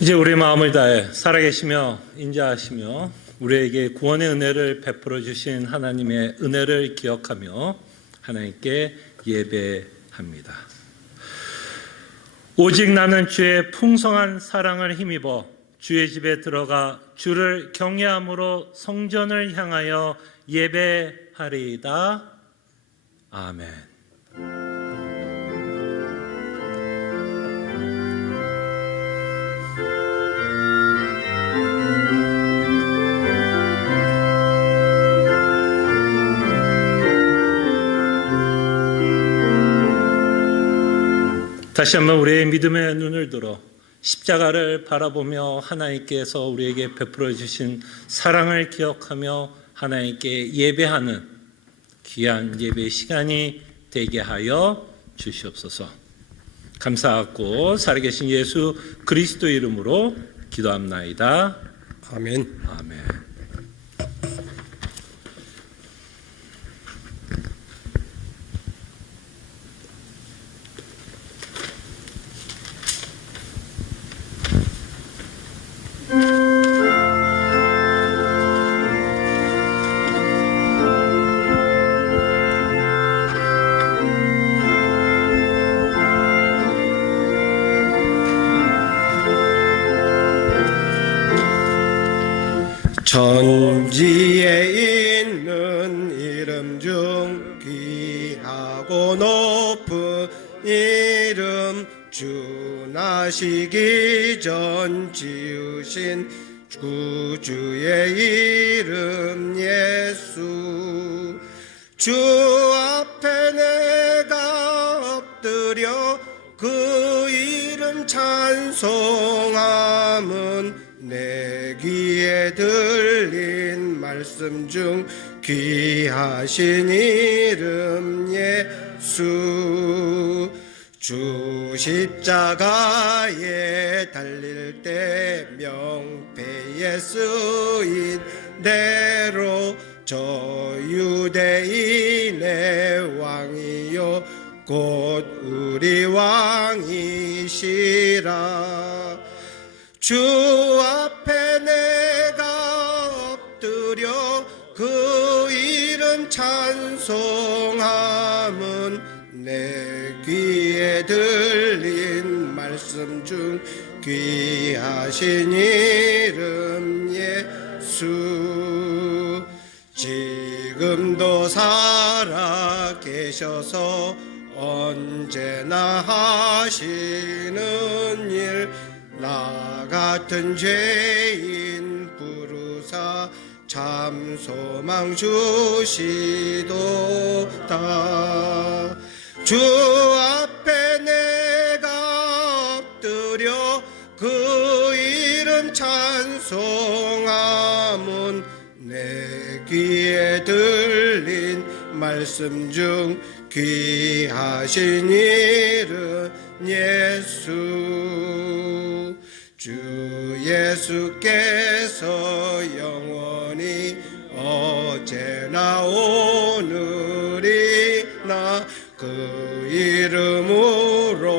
이제 우리 마음을 다해 살아계시며 인자하시며 우리에게 구원의 은혜를 베풀어 주신 하나님의 은혜를 기억하며 하나님께 예배합니다. 오직 나는 주의 풍성한 사랑을 힘입어 주의 집에 들어가 주를 경외함으로 성전을 향하여 예배하리이다. 아멘. 다시 한번 우리의 믿음의 눈을 들어 십자가를 바라보며 하나님께서 우리에게 베풀어 주신 사랑을 기억하며 하나님께 예배하는 귀한 예배 시간이 되게 하여 주시옵소서. 감사하고 살아계신 예수 그리스도 이름으로 기도합나이다. 아멘. 아멘. 천지에 있는 이름 중 귀하고 높은 이름, 주 나시기 전 지으신 구주의 이름 예수. 주 앞에 내가 엎드려 그 이름 찬송함은 내 귀에 들린 말씀 중 귀하신 이름 예수. 주 십자가에 달릴 때 명패에 쓰인 대로 저 유대인의 왕이요 곧 우리 왕이시라. 주 앞에 내가 엎드려 그 이름 찬송함은 내 귀에 들린 말씀 중 귀하신 이름 예수. 지금도 살아 계셔서 언제나 하시는 일, 나 같은 죄인 부르사 참 소망 주시도다. 주 앞에 내가 엎드려 그 이름 찬송함은 내 귀에 들린 말씀 중 귀하신 이름 예수. 주 예수께서 영원히 어제나 오늘이나 그 이름으로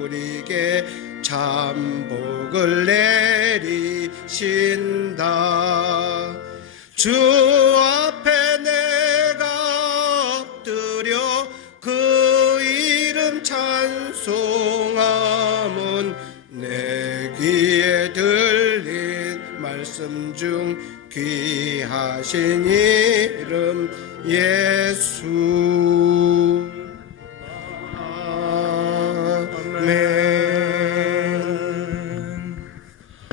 우리에게 참 복을 내리신다. 주 앞에 내가 엎드려 그 이름 찬송함은 내 귀에 들린 말씀 중 귀하신 이름 예수. 아멘.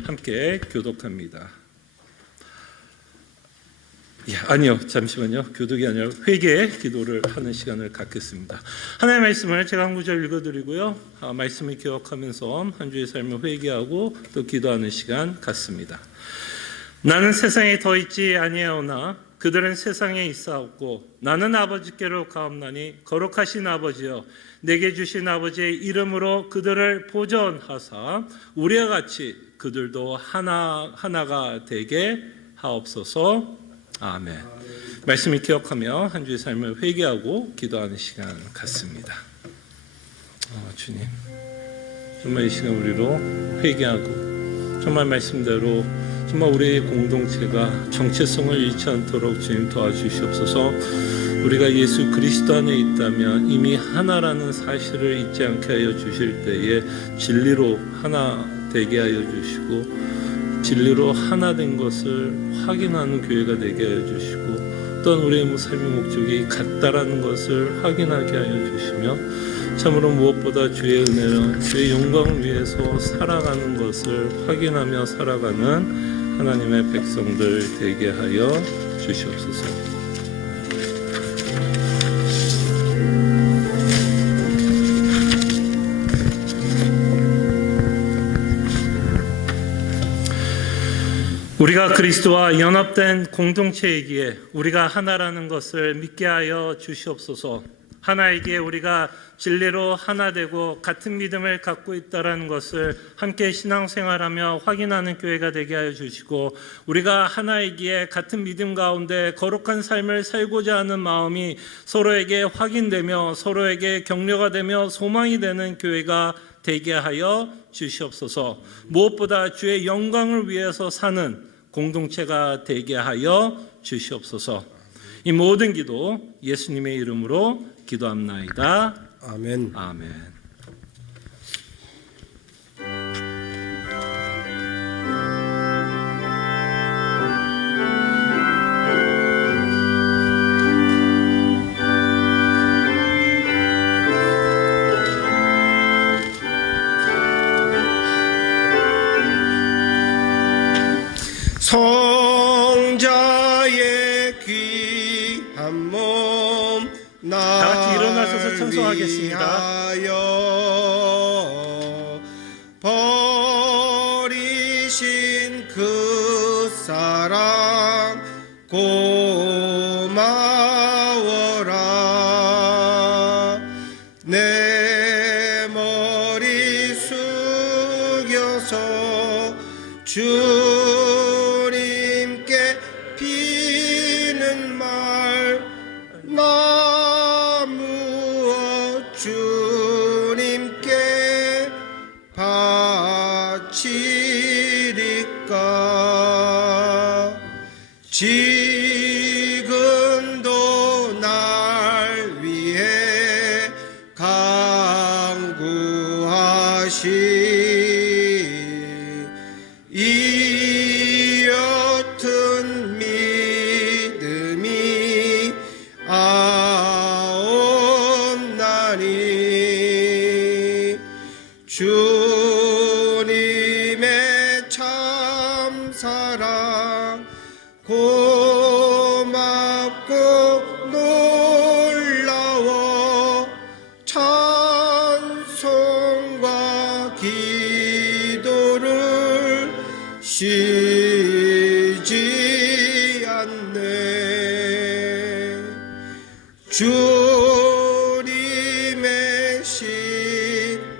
함께 교독합니다. 아니요, 잠시만요. 교독이 아니라 회개의 기도를 하는 시간을 갖겠습니다. 하나님의 말씀을 제가 한 구절 읽어드리고요, 말씀을 기억하면서 한 주의 삶을 회개하고 또 기도하는 시간 갖습니다. 나는 세상에 더 있지 아니하오나 그들은 세상에 있사옵고 나는 아버지께로 가옵나니 거룩하신 아버지여 내게 주신 아버지의 이름으로 그들을 보존하사 우리와 같이 그들도 하나가 되게 하옵소서. 아멘. 말씀을 기억하며 한 주의 삶을 회개하고 기도하는 시간 같습니다. 주님, 정말 이 시간 우리로 회개하고 정말 말씀대로 정말 우리의 공동체가 정체성을 잃지 않도록 주님 도와주시옵소서. 우리가 예수 그리스도 안에 있다면 이미 하나라는 사실을 잊지 않게 하여 주실 때에 진리로 하나 되게 하여 주시고 진리로 하나 된 것을 확인하는 교회가 되게 하여 주시고 또한 우리의 삶의 목적이 같다라는 것을 확인하게 하여 주시며 참으로 무엇보다 주의 은혜로 주의 영광을 위해서 살아가는 것을 확인하며 살아가는 하나님의 백성들 되게 하여 주시옵소서. 우리가 그리스도와 연합된 공동체이기에 우리가 하나라는 것을 믿게 하여 주시옵소서. 하나이기에 우리가 진리로 하나 되고 같은 믿음을 갖고 있다는 것을 함께 신앙생활하며 확인하는 교회가 되게 하여 주시고 우리가 하나이기에 같은 믿음 가운데 거룩한 삶을 살고자 하는 마음이 서로에게 확인되며 서로에게 격려가 되며 소망이 되는 교회가 되게 하여 주시옵소서. 무엇보다 주의 영광을 위해서 사는 공동체가 되게 하여 주시옵소서. 이 모든 기도 예수님의 이름으로 기도합나이다. 아멘. 아멘. 성자의 귀한 몸 다 같이 일어나셔서 찬송하겠습니다. 버리신 그 사랑 고마워라. 내 머리 숙여서 주님께 비는 말 나무어 주님께 바치리까. 지금도 날 위해 강구하시 이 옅은 믿음이 아옵나니 주님의 참사랑 고맙고 놀라워 찬송과 기도를 쉬지 않네. 주님의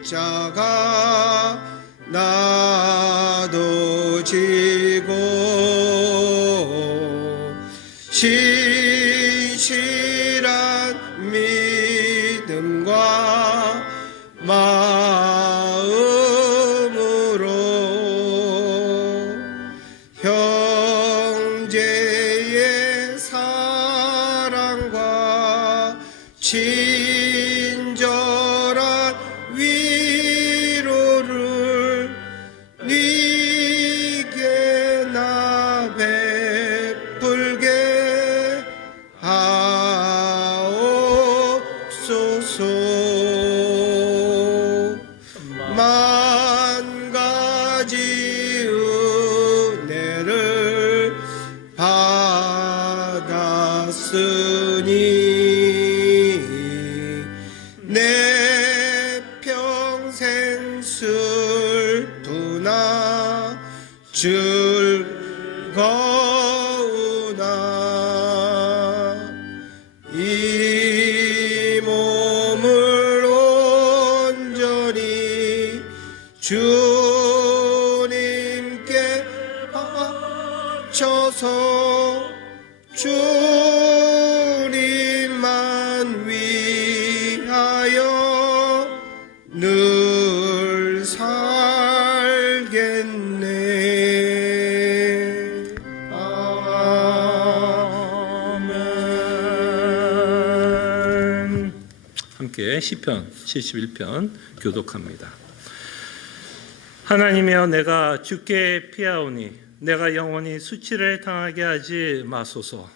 십자가 나도 지고 신실한 믿음과 마음으로 형제의 사랑과 친절한 위로를 네게 나 베풀게 하옵소서. 만 가지 은혜를 받았으니 내 평생 슬프나 즐거우나 이 몸을 온전히 주님께 바쳐서 주 함께 시편 71편 교독합니다. 하나님이여, 내가 주께 피하오니 내가 영원히 수치를 당하게 하지 마소서.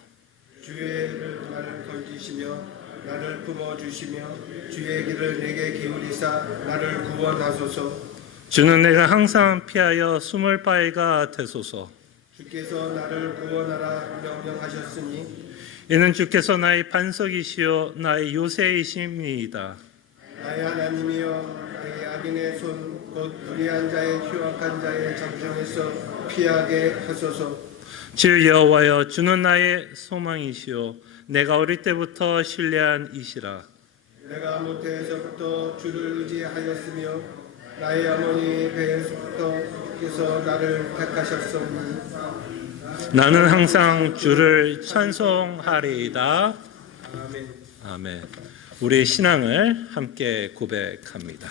주의 일을 나를 건지시며 나를 품어주시며 주의 길을 내게 기울이사 나를 구원하소서. 주는 내가 항상 피하여 숨을 바위가 되소서. 주께서 나를 구원하라 명령하셨으니 이는 주께서 나의 반석이시요 나의 요새이심이이다. 나의 하나님이여, 나의 악인의 손 곧 불의한 자의 흉악한 자의 장정에서 피하게 하소서. 주 여호와여, 주는 나의 소망이시요 내가 어릴 때부터 신뢰한 이시라. 내가 모태에서부터 주를 의지하였으며 나의 어머니 배에서부터 주께서 나를 택하셨으니 나는 항상 주를 찬송하리이다. 아멘. 아멘. 우리의 신앙을 함께 고백합니다.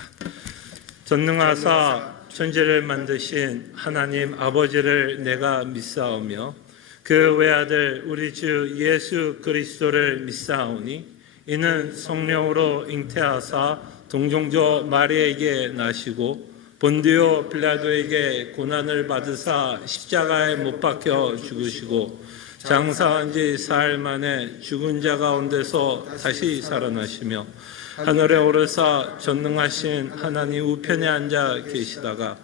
전능하사 천지를 만드신 하나님 아버지를 내가 믿사오며 그 외아들 우리 주 예수 그리스도를 믿사오니 이는 성령으로 잉태하사 동정조 마리에게 나시고 본디오 빌라도에게 고난을 받으사 십자가에 못 박혀 죽으시고 장사한 지 사흘 만에 죽은 자 가운데서 다시 살아나시며 하늘에 오르사 전능하신 하나님 우편에 앉아 계시다가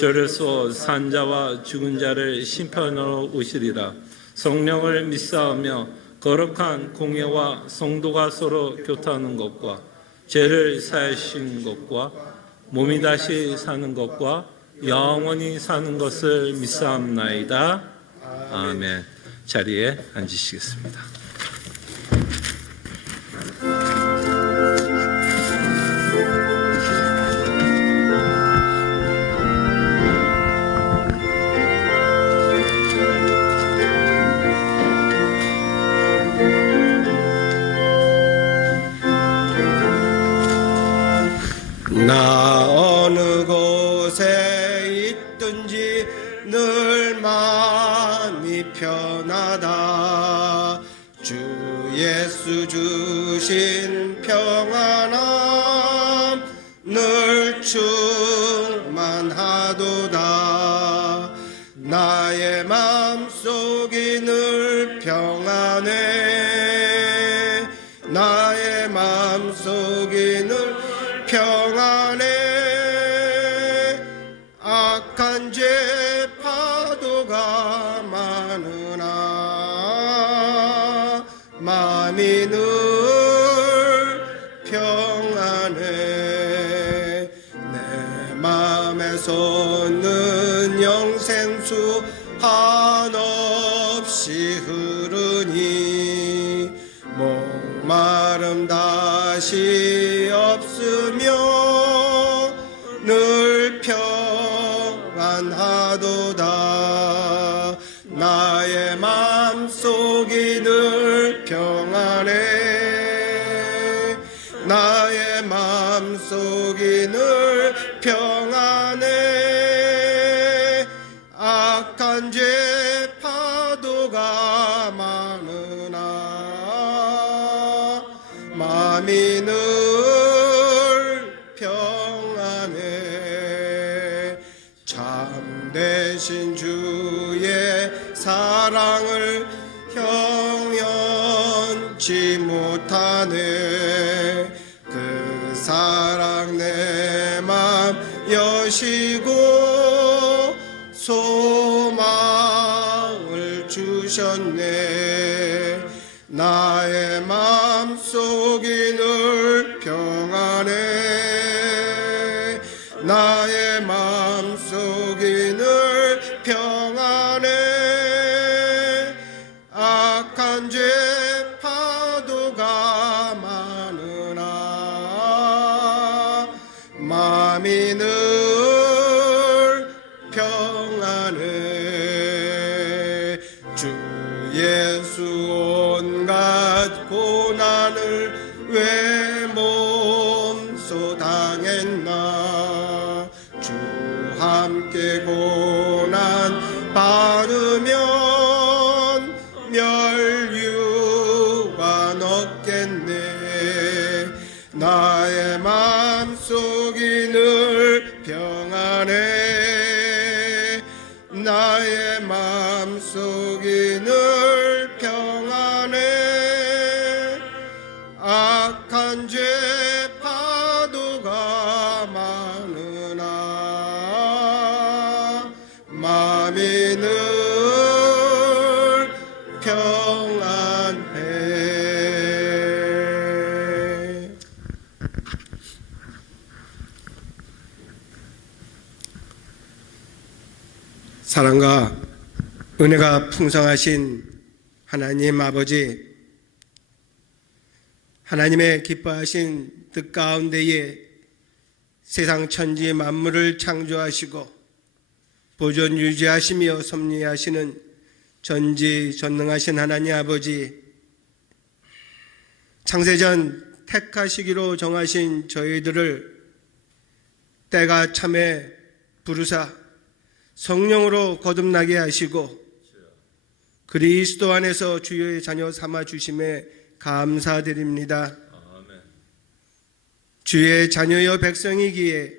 저려서 산 자와 죽은 자를 심판하러 오시리라. 성령을 믿사오며 거룩한 공예와 성도가 서로 교통하는 것과 죄를 사하시는 것과 몸이 다시 사는 것과 영원히 사는 것을 믿사옵나이다. 아멘. 자리에 앉으시겠습니다. 나 어느 곳에 있든지 늘 마음이 편하다. 주 예수 주신 평안함 늘 충만하도다. 나의 마음속이 늘 평안해. 나의 마음속이 늘 평안해. 악한 죄 파도가 많으나 마음이 늘 평안해. 내 마음에 솟는 영생수 한없이 흐르니 목마름 다시 없으며 늘 평안하도다. 나의 마음속이 늘 평안해. 나의 마음속이 늘 평안해. 악한 죄 파도가 많으나 마음이 늘 평안해. 참되신 주의 사랑을 형연치 못하네. 그 사랑 내 맘 여시고 소망을 주셨네. 나의 마음속이 늘 평안해. 나의 마음속이 늘 평안해. 악한 죄 파도가 많으나 마음이 늘 평안해. 주 예수 온갖 고난을 왜 몸소 당했나. 주 함께 고난 받으면 멸류관 없겠네. 나 험한 죄 파도가 많으나 마음이 늘 평안해. 사랑과 은혜가 풍성하신 하나님 아버지, 하나님의 기뻐하신 뜻 가운데에 세상 천지 만물을 창조하시고 보존 유지하시며 섭리하시는 전지전능하신 하나님 아버지, 창세전 택하시기로 정하신 저희들을 때가 참에 부르사 성령으로 거듭나게 하시고 그리스도 안에서 주의 자녀 삼아 주심에 감사드립니다. 주의 자녀여 백성이기에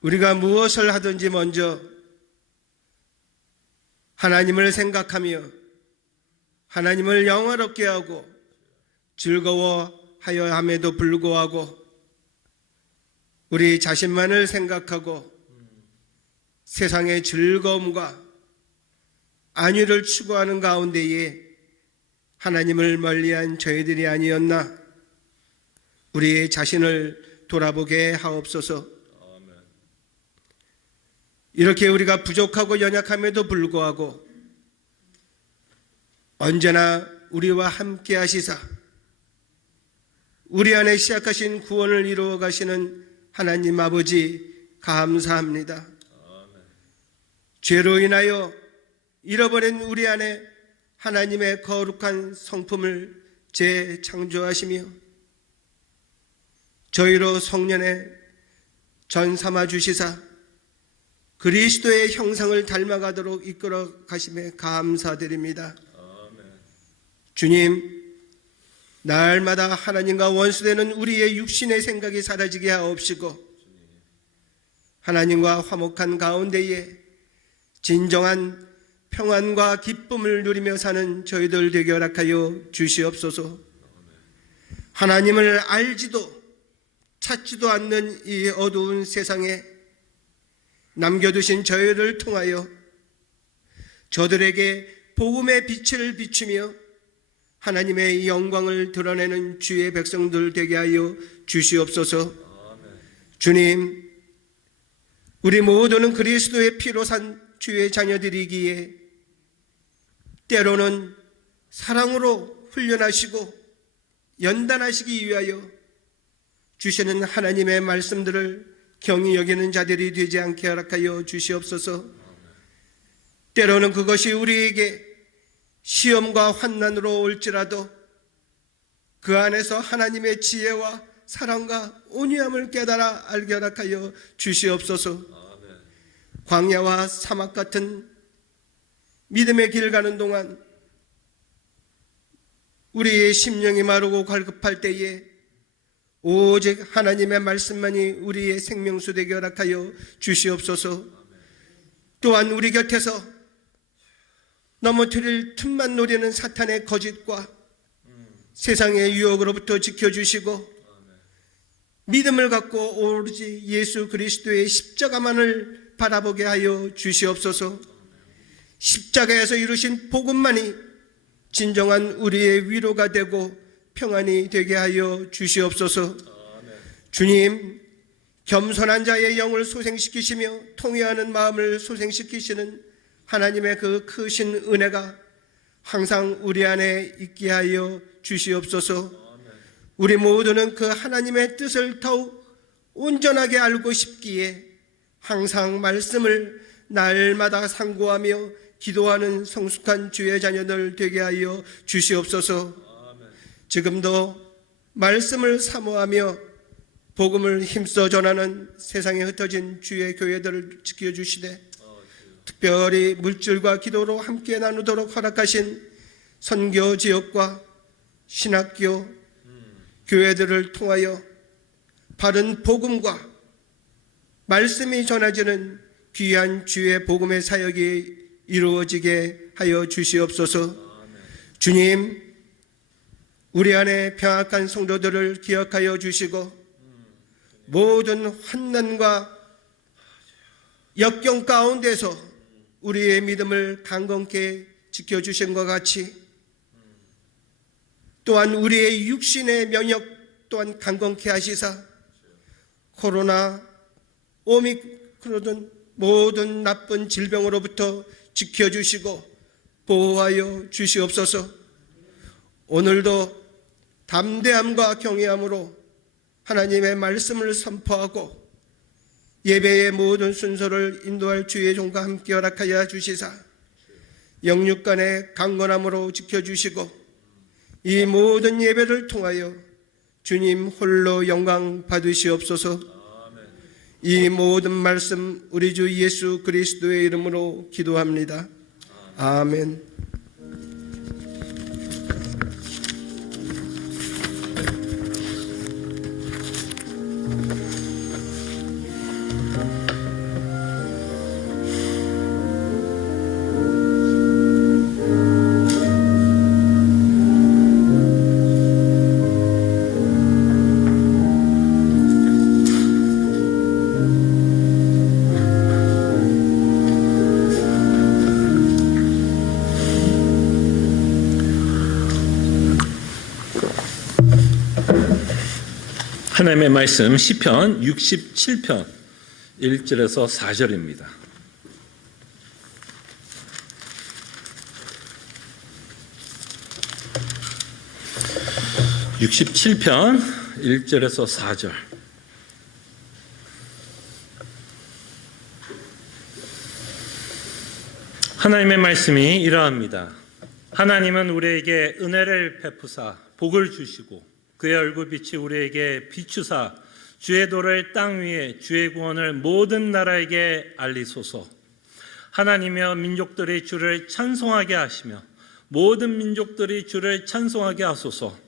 우리가 무엇을 하든지 먼저 하나님을 생각하며 하나님을 영화롭게 하고 즐거워하여 함에도 불구하고 우리 자신만을 생각하고 세상의 즐거움과 안위를 추구하는 가운데에 하나님을 멀리한 저희들이 아니었나. 우리 자신을 돌아보게 하옵소서. 이렇게 우리가 부족하고 연약함에도 불구하고 언제나 우리와 함께 하시사 우리 안에 시작하신 구원을 이루어 가시는 하나님 아버지 감사합니다. 죄로 인하여 잃어버린 우리 안에 하나님의 거룩한 성품을 재창조하시며 저희로 성년의 전 삼아 주시사 그리스도의 형상을 닮아가도록 이끌어 가심에 감사드립니다. 주님, 날마다 하나님과 원수되는 우리의 육신의 생각이 사라지게 하옵시고 하나님과 화목한 가운데에 진정한 평안과 기쁨을 누리며 사는 저희들 되게 허락하여 주시옵소서. 하나님을 알지도 찾지도 않는 이 어두운 세상에 남겨두신 저희를 통하여 저들에게 복음의 빛을 비추며 하나님의 영광을 드러내는 주의 백성들 되게 하여 주시옵소서. 주님, 우리 모두는 그리스도의 피로 산 주의 자녀들이기에 때로는 사랑으로 훈련하시고 연단하시기 위하여 주시는 하나님의 말씀들을 경히 여기는 자들이 되지 않게 허락하여 주시옵소서. 때로는 그것이 우리에게 시험과 환난으로 올지라도 그 안에서 하나님의 지혜와 사랑과 온유함을 깨달아 알게 허락하여 주시옵소서. 광야와 사막 같은 믿음의 길 가는 동안 우리의 심령이 마르고 갈급할 때에 오직 하나님의 말씀만이 우리의 생명수 되게 허락하여 주시옵소서. 또한 우리 곁에서 넘어뜨릴 틈만 노리는 사탄의 거짓과 세상의 유혹으로부터 지켜주시고 믿음을 갖고 오로지 예수 그리스도의 십자가만을 바라보게 하여 주시옵소서. 십자가에서 이루신 복음만이 진정한 우리의 위로가 되고 평안이 되게 하여 주시옵소서. 주님, 겸손한 자의 영을 소생시키시며 통회하는 마음을 소생시키시는 하나님의 그 크신 은혜가 항상 우리 안에 있게 하여 주시옵소서. 우리 모두는 그 하나님의 뜻을 더욱 온전하게 알고 싶기에 항상 말씀을 날마다 상고하며 기도하는 성숙한 주의 자녀들 되게 하여 주시옵소서. 지금도 말씀을 사모하며 복음을 힘써 전하는 세상에 흩어진 주의 교회들을 지켜주시되 특별히 물질과 기도로 함께 나누도록 허락하신 선교 지역과 신학교 교회들을 통하여 바른 복음과 말씀이 전해지는 귀한 주의 복음의 사역이 이루어지게 하여 주시옵소서. 주님, 우리 안에 병약한 성도들을 기억하여 주시고 모든 환난과 역경 가운데서 우리의 믿음을 강건케 지켜주신 것 같이 또한 우리의 육신의 면역 또한 강건케 하시사 코로나, 오미크론 모든 나쁜 질병으로부터 지켜주시고 보호하여 주시옵소서. 오늘도 담대함과 경외함으로 하나님의 말씀을 선포하고 예배의 모든 순서를 인도할 주의 종과 함께 허락하여 주시사 영육간의 강건함으로 지켜주시고 이 모든 예배를 통하여 주님 홀로 영광 받으시옵소서. 이 모든 말씀 우리 주 예수 그리스도의 이름으로 기도합니다. 아멘. 하나님의 말씀 시편 67편 1절에서 4절입니다. (67편) 1절에서 4절. 하나님의 말씀이 이러합니다. 하나님은 우리에게 은혜를 베푸사 복을 주시고 그의 얼굴빛이 우리에게 비추사 주의 도를 땅 위에 주의 구원을 모든 나라에게 알리소서. 하나님이여 민족들이 주를 찬송하게 하시며 모든 민족들이 주를 찬송하게 하소서.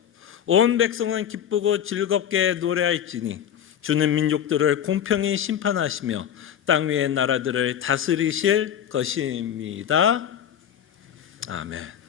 온 백성은 기쁘고 즐겁게 노래할지니 주는 민족들을 공평히 심판하시며 땅 위의 나라들을 다스리실 것입니다. 아멘.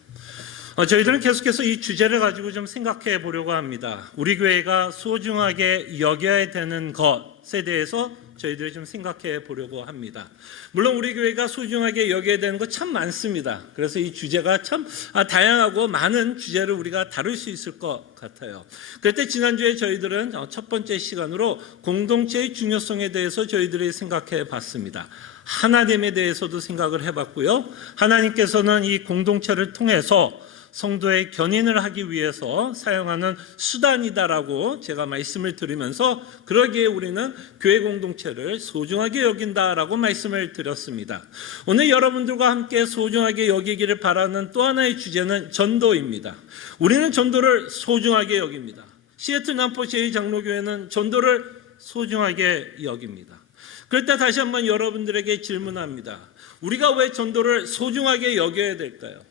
저희들은 계속해서 이 주제를 가지고 좀 생각해 보려고 합니다. 우리 교회가 소중하게 여겨야 되는 것에 대해서 저희들이 좀 생각해 보려고 합니다. 물론 우리 교회가 소중하게 여겨야 되는 것 참 많습니다. 그래서 이 주제가 참 다양하고 많은 주제를 우리가 다룰 수 있을 것 같아요. 그럴 때 지난주에 저희들은 첫 번째 시간으로 공동체의 중요성에 대해서 저희들이 생각해 봤습니다. 하나됨에 대해서도 생각을 해봤고요. 하나님께서는 이 공동체를 통해서 성도의 견인을 하기 위해서 사용하는 수단이다라고 제가 말씀을 드리면서 그러기에 우리는 교회 공동체를 소중하게 여긴다라고 말씀을 드렸습니다. 오늘 여러분들과 함께 소중하게 여기기를 바라는 또 하나의 주제는 전도입니다. 우리는 전도를 소중하게 여깁니다. 시애틀 남포 제2장로교회는 전도를 소중하게 여깁니다. 그럴 때 다시 한번 여러분들에게 질문합니다. 우리가 왜 전도를 소중하게 여겨야 될까요?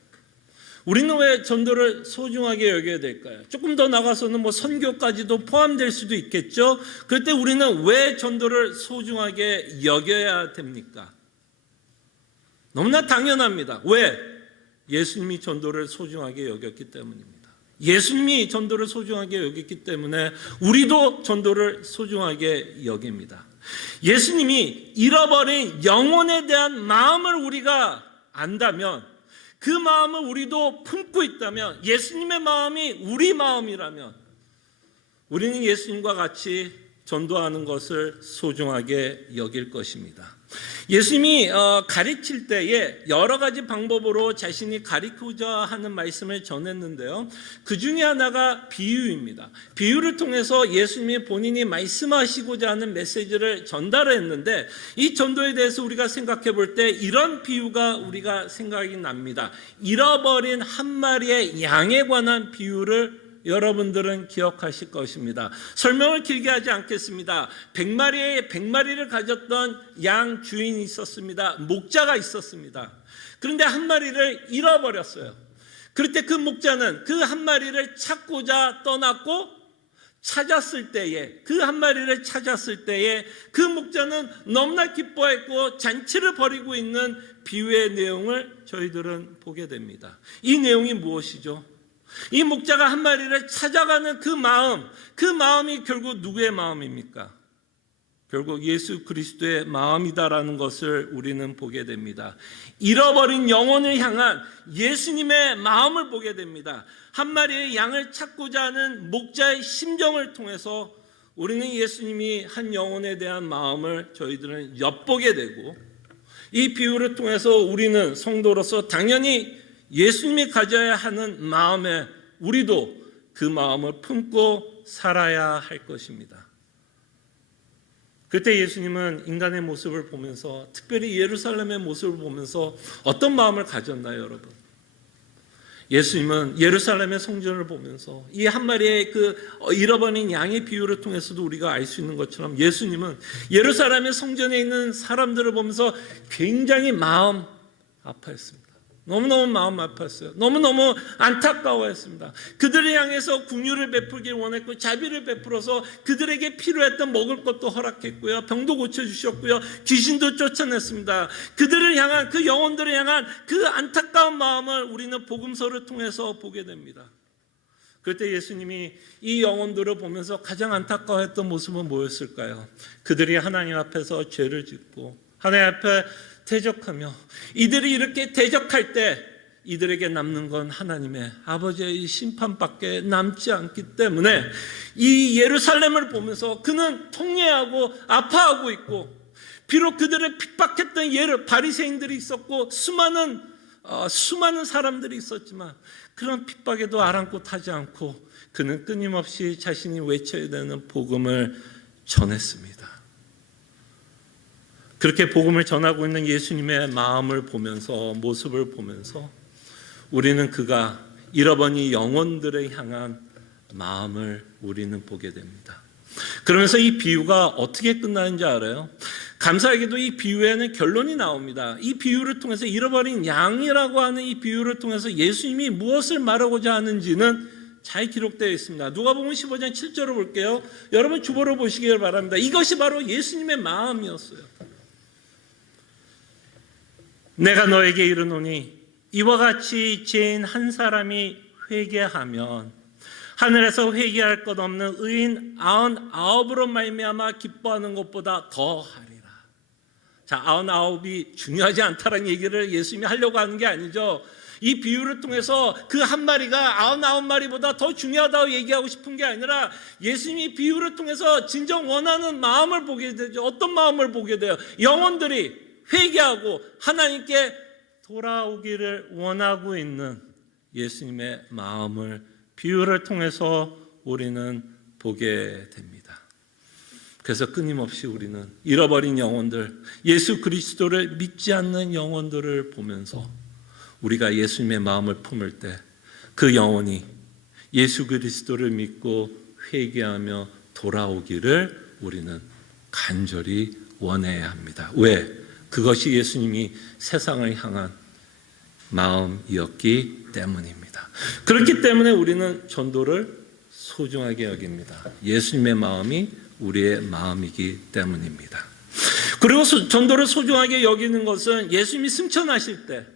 우리는 왜 전도를 소중하게 여겨야 될까요? 조금 더 나가서는 선교까지도 포함될 수도 있겠죠. 그럴 때 우리는 왜 전도를 소중하게 여겨야 됩니까? 너무나 당연합니다. 왜? 예수님이 전도를 소중하게 여겼기 때문입니다. 예수님이 전도를 소중하게 여겼기 때문에 우리도 전도를 소중하게 여깁니다. 예수님이 잃어버린 영혼에 대한 마음을 우리가 안다면, 그 마음을 우리도 품고 있다면, 예수님의 마음이 우리 마음이라면 우리는 예수님과 같이 전도하는 것을 소중하게 여길 것입니다. 예수님이 가르칠 때에 여러 가지 방법으로 자신이 가르치고자 하는 말씀을 전했는데요. 그 중에 하나가 비유입니다. 비유를 통해서 예수님이 본인이 말씀하시고자 하는 메시지를 전달했는데, 이 전도에 대해서 우리가 생각해 볼 때 이런 비유가 우리가 생각이 납니다. 잃어버린 한 마리의 양에 관한 비유를 여러분들은 기억하실 것입니다. 설명을 길게 하지 않겠습니다. 100마리를 가졌던 양 주인이 있었습니다. 목자가 있었습니다. 그런데 한 마리를 잃어버렸어요. 그럴 때 그 목자는 그 한 마리를 찾고자 떠났고, 찾았을 때에, 그 한 마리를 찾았을 때에 그 목자는 너무나 기뻐했고 잔치를 벌이고 있는 비유의 내용을 저희들은 보게 됩니다. 이 내용이 무엇이죠? 이 목자가 한 마리를 찾아가는 그 마음이 결국 누구의 마음입니까? 결국 예수 그리스도의 마음이다라는 것을 우리는 보게 됩니다. 잃어버린 영혼을 향한 예수님의 마음을 보게 됩니다. 한 마리의 양을 찾고자 하는 목자의 심정을 통해서 우리는 예수님이 한 영혼에 대한 마음을 저희들은 엿보게 되고, 이 비유를 통해서 우리는 성도로서 당연히 예수님이 가져야 하는 마음에 우리도 그 마음을 품고 살아야 할 것입니다. 그때 예수님은 인간의 모습을 보면서, 특별히 예루살렘의 모습을 보면서 어떤 마음을 가졌나요, 여러분? 예수님은 예루살렘의 성전을 보면서 이 한 마리의 그 잃어버린 양의 비유를 통해서도 우리가 알 수 있는 것처럼, 예수님은 예루살렘의 성전에 있는 사람들을 보면서 굉장히 마음 아파했습니다. 너무너무 마음 아팠어요. 너무너무 안타까워했습니다. 그들을 향해서 긍휼을 베풀길 원했고, 자비를 베풀어서 그들에게 필요했던 먹을 것도 허락했고요, 병도 고쳐주셨고요, 귀신도 쫓아냈습니다. 그들을 향한, 그 영혼들을 향한 그 안타까운 마음을 우리는 복음서를 통해서 보게 됩니다. 그때 예수님이 이 영혼들을 보면서 가장 안타까워했던 모습은 뭐였을까요? 그들이 하나님 앞에서 죄를 짓고 하나님 앞에 대적하며, 이들이 이렇게 대적할 때 이들에게 남는 건 하나님의 아버지의 심판밖에 남지 않기 때문에 이 예루살렘을 보면서 그는 통회하고 아파하고 있고, 비록 그들을 핍박했던 바리새인들이 있었고 수많은 사람들이 있었지만 그런 핍박에도 아랑곳하지 않고 그는 끊임없이 자신이 외쳐야 되는 복음을 전했습니다. 그렇게 복음을 전하고 있는 예수님의 마음을 보면서, 모습을 보면서 우리는 그가 잃어버린 영혼들을 향한 마음을 우리는 보게 됩니다. 그러면서 이 비유가 어떻게 끝나는지 알아요? 감사하게도 이 비유에는 결론이 나옵니다. 이 비유를 통해서, 잃어버린 양이라고 하는 이 비유를 통해서 예수님이 무엇을 말하고자 하는지는 잘 기록되어 있습니다. 누가복음 15장 7절을 볼게요. 여러분 주보를 보시길 바랍니다. 이것이 바로 예수님의 마음이었어요. 내가 너에게 이르노니 이와 같이 죄인 한 사람이 회개하면 하늘에서 회개할 것 없는 의인 99으로 말미암아 기뻐하는 것보다 더 하리라. 자, 99이 중요하지 않다라는 얘기를 예수님이 하려고 하는 게 아니죠. 이 비유를 통해서 그 한 마리가 99마리보다 더 중요하다고 얘기하고 싶은 게 아니라, 예수님이 비유를 통해서 진정 원하는 마음을 보게 되죠. 어떤 마음을 보게 돼요? 영혼들이 회개하고 하나님께 돌아오기를 원하고 있는 예수님의 마음을 비유를 통해서 우리는 보게 됩니다. 그래서 끊임없이 우리는 잃어버린 영혼들, 예수 그리스도를 믿지 않는 영혼들을 보면서 우리가 예수님의 마음을 품을 때 그 영혼이 예수 그리스도를 믿고 회개하며 돌아오기를 우리는 간절히 원해야 합니다. 왜? 그것이 예수님이 세상을 향한 마음이었기 때문입니다. 그렇기 때문에 우리는 전도를 소중하게 여깁니다. 예수님의 마음이 우리의 마음이기 때문입니다. 그리고 전도를 소중하게 여기는 것은 예수님이 승천하실 때,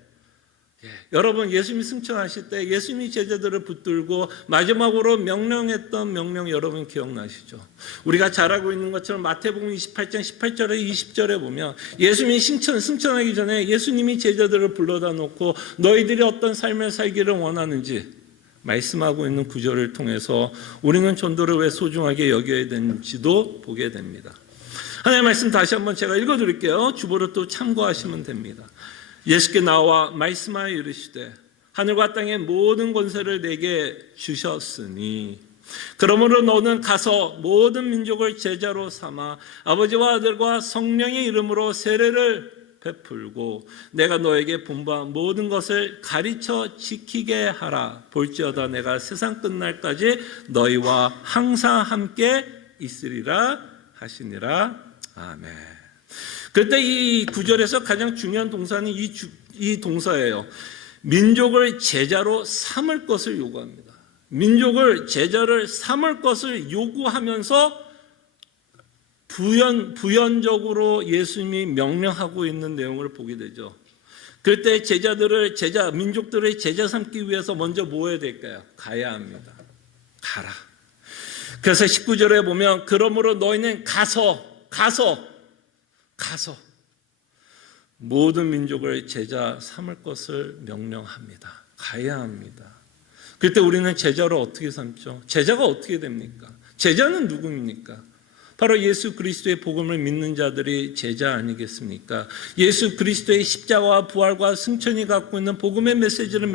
여러분 예수님이 승천하실 때 예수님이 제자들을 붙들고 마지막으로 명령했던 명령 여러분 기억나시죠? 우리가 잘 알고 있는 것처럼 마태복음 28장 18절에 20절에 보면 예수님이 승천하기 전에 예수님이 제자들을 불러다 놓고 너희들이 어떤 삶을 살기를 원하는지 말씀하고 있는 구절을 통해서 우리는 전도를 왜 소중하게 여겨야 되는지도 보게 됩니다. 하나님의 말씀 다시 한번 제가 읽어드릴게요. 주보를 또 참고하시면 됩니다. 예수께 나와 말씀하여 이르시되 하늘과 땅의 모든 권세를 내게 주셨으니 그러므로 너는 가서 모든 민족을 제자로 삼아 아버지와 아들과 성령의 이름으로 세례를 베풀고 내가 너에게 분부한 모든 것을 가르쳐 지키게 하라. 볼지어다 내가 세상 끝날까지 너희와 항상 함께 있으리라 하시니라. 아멘. 그때 이 구절에서 가장 중요한 동사는 이 동사예요. 민족을 제자로 삼을 것을 요구합니다. 민족을 제자를 삼을 것을 요구하면서 부연적으로 예수님이 명령하고 있는 내용을 보게 되죠. 그때 민족들의 제자 삼기 위해서 먼저 뭐 해야 될까요? 가야 합니다. 가라. 그래서 19절에 보면 그러므로 너희는 가서 모든 민족을 제자 삼을 것을 명령합니다. 가야 합니다. 그때 우리는 제자를 어떻게 삼죠? 제자가 어떻게 됩니까? 제자는 누구입니까? 바로 예수 그리스도의 복음을 믿는 자들이 제자 아니겠습니까? 예수 그리스도의 십자가와 부활과 승천이 갖고 있는 복음의 메시지를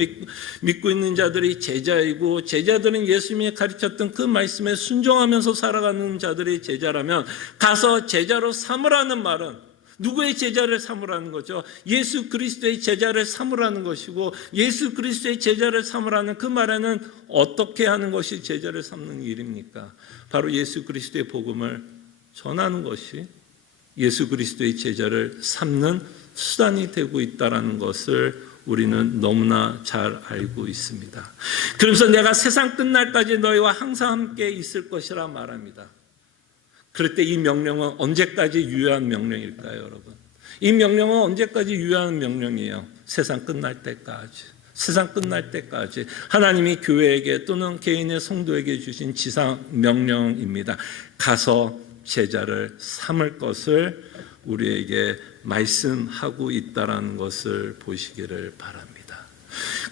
믿고 있는 자들이 제자이고, 제자들은 예수님이 가르쳤던 그 말씀에 순종하면서 살아가는 자들이 제자라면, 가서 제자로 삼으라는 말은 누구의 제자를 삼으라는 거죠? 예수 그리스도의 제자를 삼으라는 것이고, 예수 그리스도의 제자를 삼으라는 그 말에는 어떻게 하는 것이 제자를 삼는 일입니까? 바로 예수 그리스도의 복음을 전하는 것이 예수 그리스도의 제자를 삼는 수단이 되고 있다는 것을 우리는 너무나 잘 알고 있습니다. 그러면서 내가 세상 끝날까지 너희와 항상 함께 있을 것이라 말합니다. 그럴 때 이 명령은 언제까지 유효한 명령일까요, 여러분? 이 명령은 언제까지 유효한 명령이에요? 세상 끝날 때까지. 세상 끝날 때까지 하나님이 교회에게 또는 개인의 성도에게 주신 지상 명령입니다. 가서 제자를 삼을 것을 우리에게 말씀하고 있다는 것을 보시기를 바랍니다.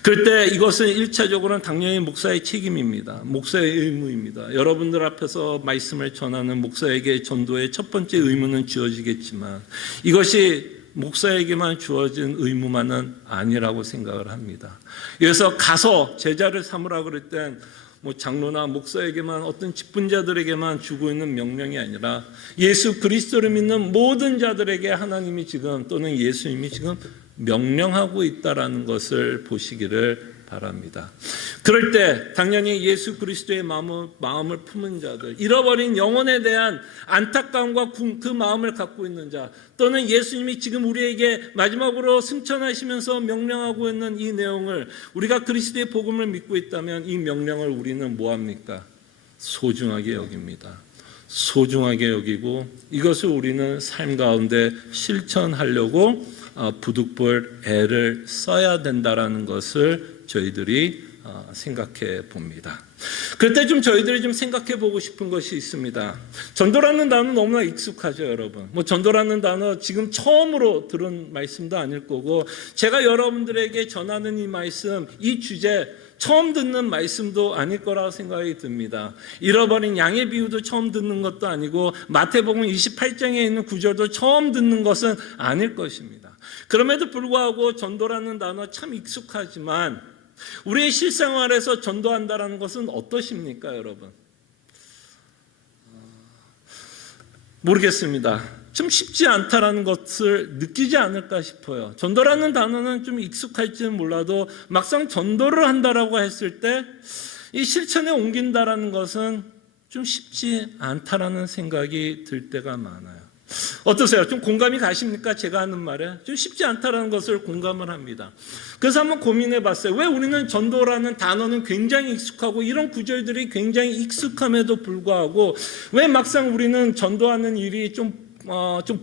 그럴 때 이것은 1차적으로는 당연히 목사의 책임입니다. 목사의 의무입니다. 여러분들 앞에서 말씀을 전하는 목사에게 전도의 첫 번째 의무는 주어지겠지만, 이것이 목사에게만 주어진 의무만은 아니라고 생각을 합니다. 그래서 가서 제자를 삼으라 그럴 땐 장로나 목사에게만, 어떤 직분자들에게만 주고 있는 명령이 아니라 예수 그리스도를 믿는 모든 자들에게 하나님이 지금, 또는 예수님이 지금 명령하고 있다는 것을 보시기를 바랍니다. 그럴 때 당연히 예수 그리스도의 마음을 품은 자들, 잃어버린 영혼에 대한 안타까움과 그 마음을 갖고 있는 자, 또는 예수님이 지금 우리에게 마지막으로 승천하시면서 명령하고 있는 이 내용을, 우리가 그리스도의 복음을 믿고 있다면 이 명령을 우리는 뭐합니까? 소중하게 여깁니다. 소중하게 여기고, 이것을 우리는 삶 가운데 실천하려고 부득불 애를 써야 된다는 것을 저희들이 생각해 봅니다. 그때 저희들이 생각해 보고 싶은 것이 있습니다. 전도라는 단어 너무나 익숙하죠, 여러분. 전도라는 단어 지금 처음으로 들은 말씀도 아닐 거고, 제가 여러분들에게 전하는 이 말씀, 이 주제 처음 듣는 말씀도 아닐 거라고 생각이 듭니다. 잃어버린 양의 비유도 처음 듣는 것도 아니고, 마태복음 28장에 있는 구절도 처음 듣는 것은 아닐 것입니다. 그럼에도 불구하고 전도라는 단어 참 익숙하지만, 우리의 실생활에서 전도한다는 것은 어떠십니까, 여러분? 모르겠습니다. 좀 쉽지 않다라는 것을 느끼지 않을까 싶어요. 전도라는 단어는 좀 익숙할지는 몰라도 막상 전도를 한다라고 했을 때 이 실천에 옮긴다라는 것은 좀 쉽지 않다라는 생각이 들 때가 많아요. 어떠세요? 좀 공감이 가십니까? 제가 하는 말에 좀 쉽지 않다라는 것을 공감을 합니다. 그래서 한번 고민해 봤어요. 왜 우리는 전도라는 단어는 굉장히 익숙하고 이런 구절들이 굉장히 익숙함에도 불구하고 왜 막상 우리는 전도하는 일이 좀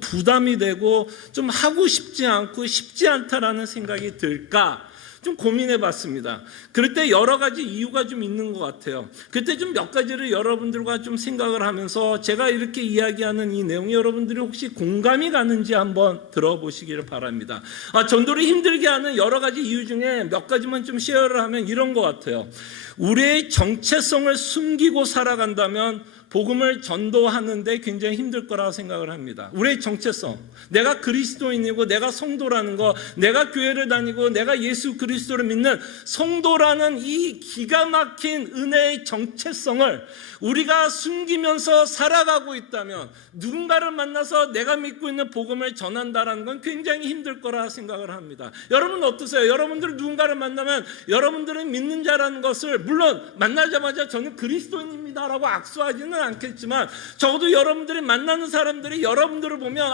부담이 되고 좀 하고 싶지 않고 쉽지 않다라는 생각이 들까? 좀 고민해 봤습니다. 그럴 때 여러 가지 이유가 좀 있는 것 같아요. 그때 몇 가지를 여러분들과 좀 생각을 하면서 제가 이렇게 이야기하는 이 내용이 여러분들이 혹시 공감이 가는지 한번 들어보시기를 바랍니다. 전도를 힘들게 하는 여러 가지 이유 중에 몇 가지만 좀 쉐어를 하면 이런 것 같아요. 우리의 정체성을 숨기고 살아간다면 복음을 전도하는데 굉장히 힘들 거라고 생각을 합니다. 우리의 정체성, 내가 그리스도인이고 내가 성도라는 거, 내가 교회를 다니고 내가 예수 그리스도를 믿는 성도라는 이 기가 막힌 은혜의 정체성을 우리가 숨기면서 살아가고 있다면, 누군가를 만나서 내가 믿고 있는 복음을 전한다는 건 굉장히 힘들 거라 생각을 합니다. 여러분 어떠세요? 여러분들 누군가를 만나면 여러분들은 믿는 자라는 것을, 물론 만나자마자 저는 그리스도인입니다라고 악수하지는 않겠지만, 적어도 여러분들이 만나는 사람들이 여러분들을 보면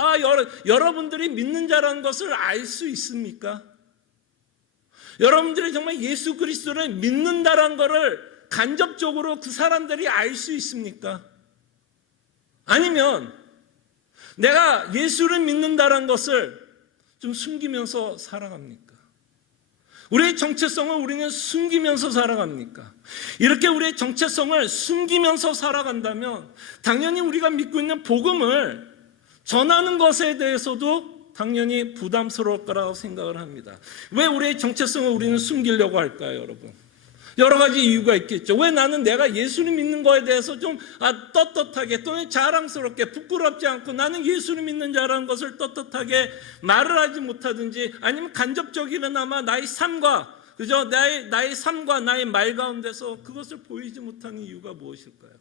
여러분들이 믿는 자라는 것을 알 수 있습니까? 여러분들이 정말 예수 그리스도를 믿는다라는 것을 간접적으로 그 사람들이 알 수 있습니까? 아니면 내가 예수를 믿는다라는 것을 좀 숨기면서 살아갑니까? 우리의 정체성을 우리는 숨기면서 살아갑니까? 이렇게 우리의 정체성을 숨기면서 살아간다면 당연히 우리가 믿고 있는 복음을 전하는 것에 대해서도 당연히 부담스러울 거라고 생각을 합니다. 왜 우리의 정체성을 우리는 숨기려고 할까요, 여러분? 여러 가지 이유가 있겠죠. 왜 나는 내가 예수를 믿는 거에 대해서 좀 떳떳하게 또는 자랑스럽게 부끄럽지 않고 나는 예수를 믿는 자라는 것을 떳떳하게 말을 하지 못하든지 아니면 간접적이나마 나의 삶과 그죠? 나의 삶과 나의 말 가운데서 그것을 보이지 못하는 이유가 무엇일까요?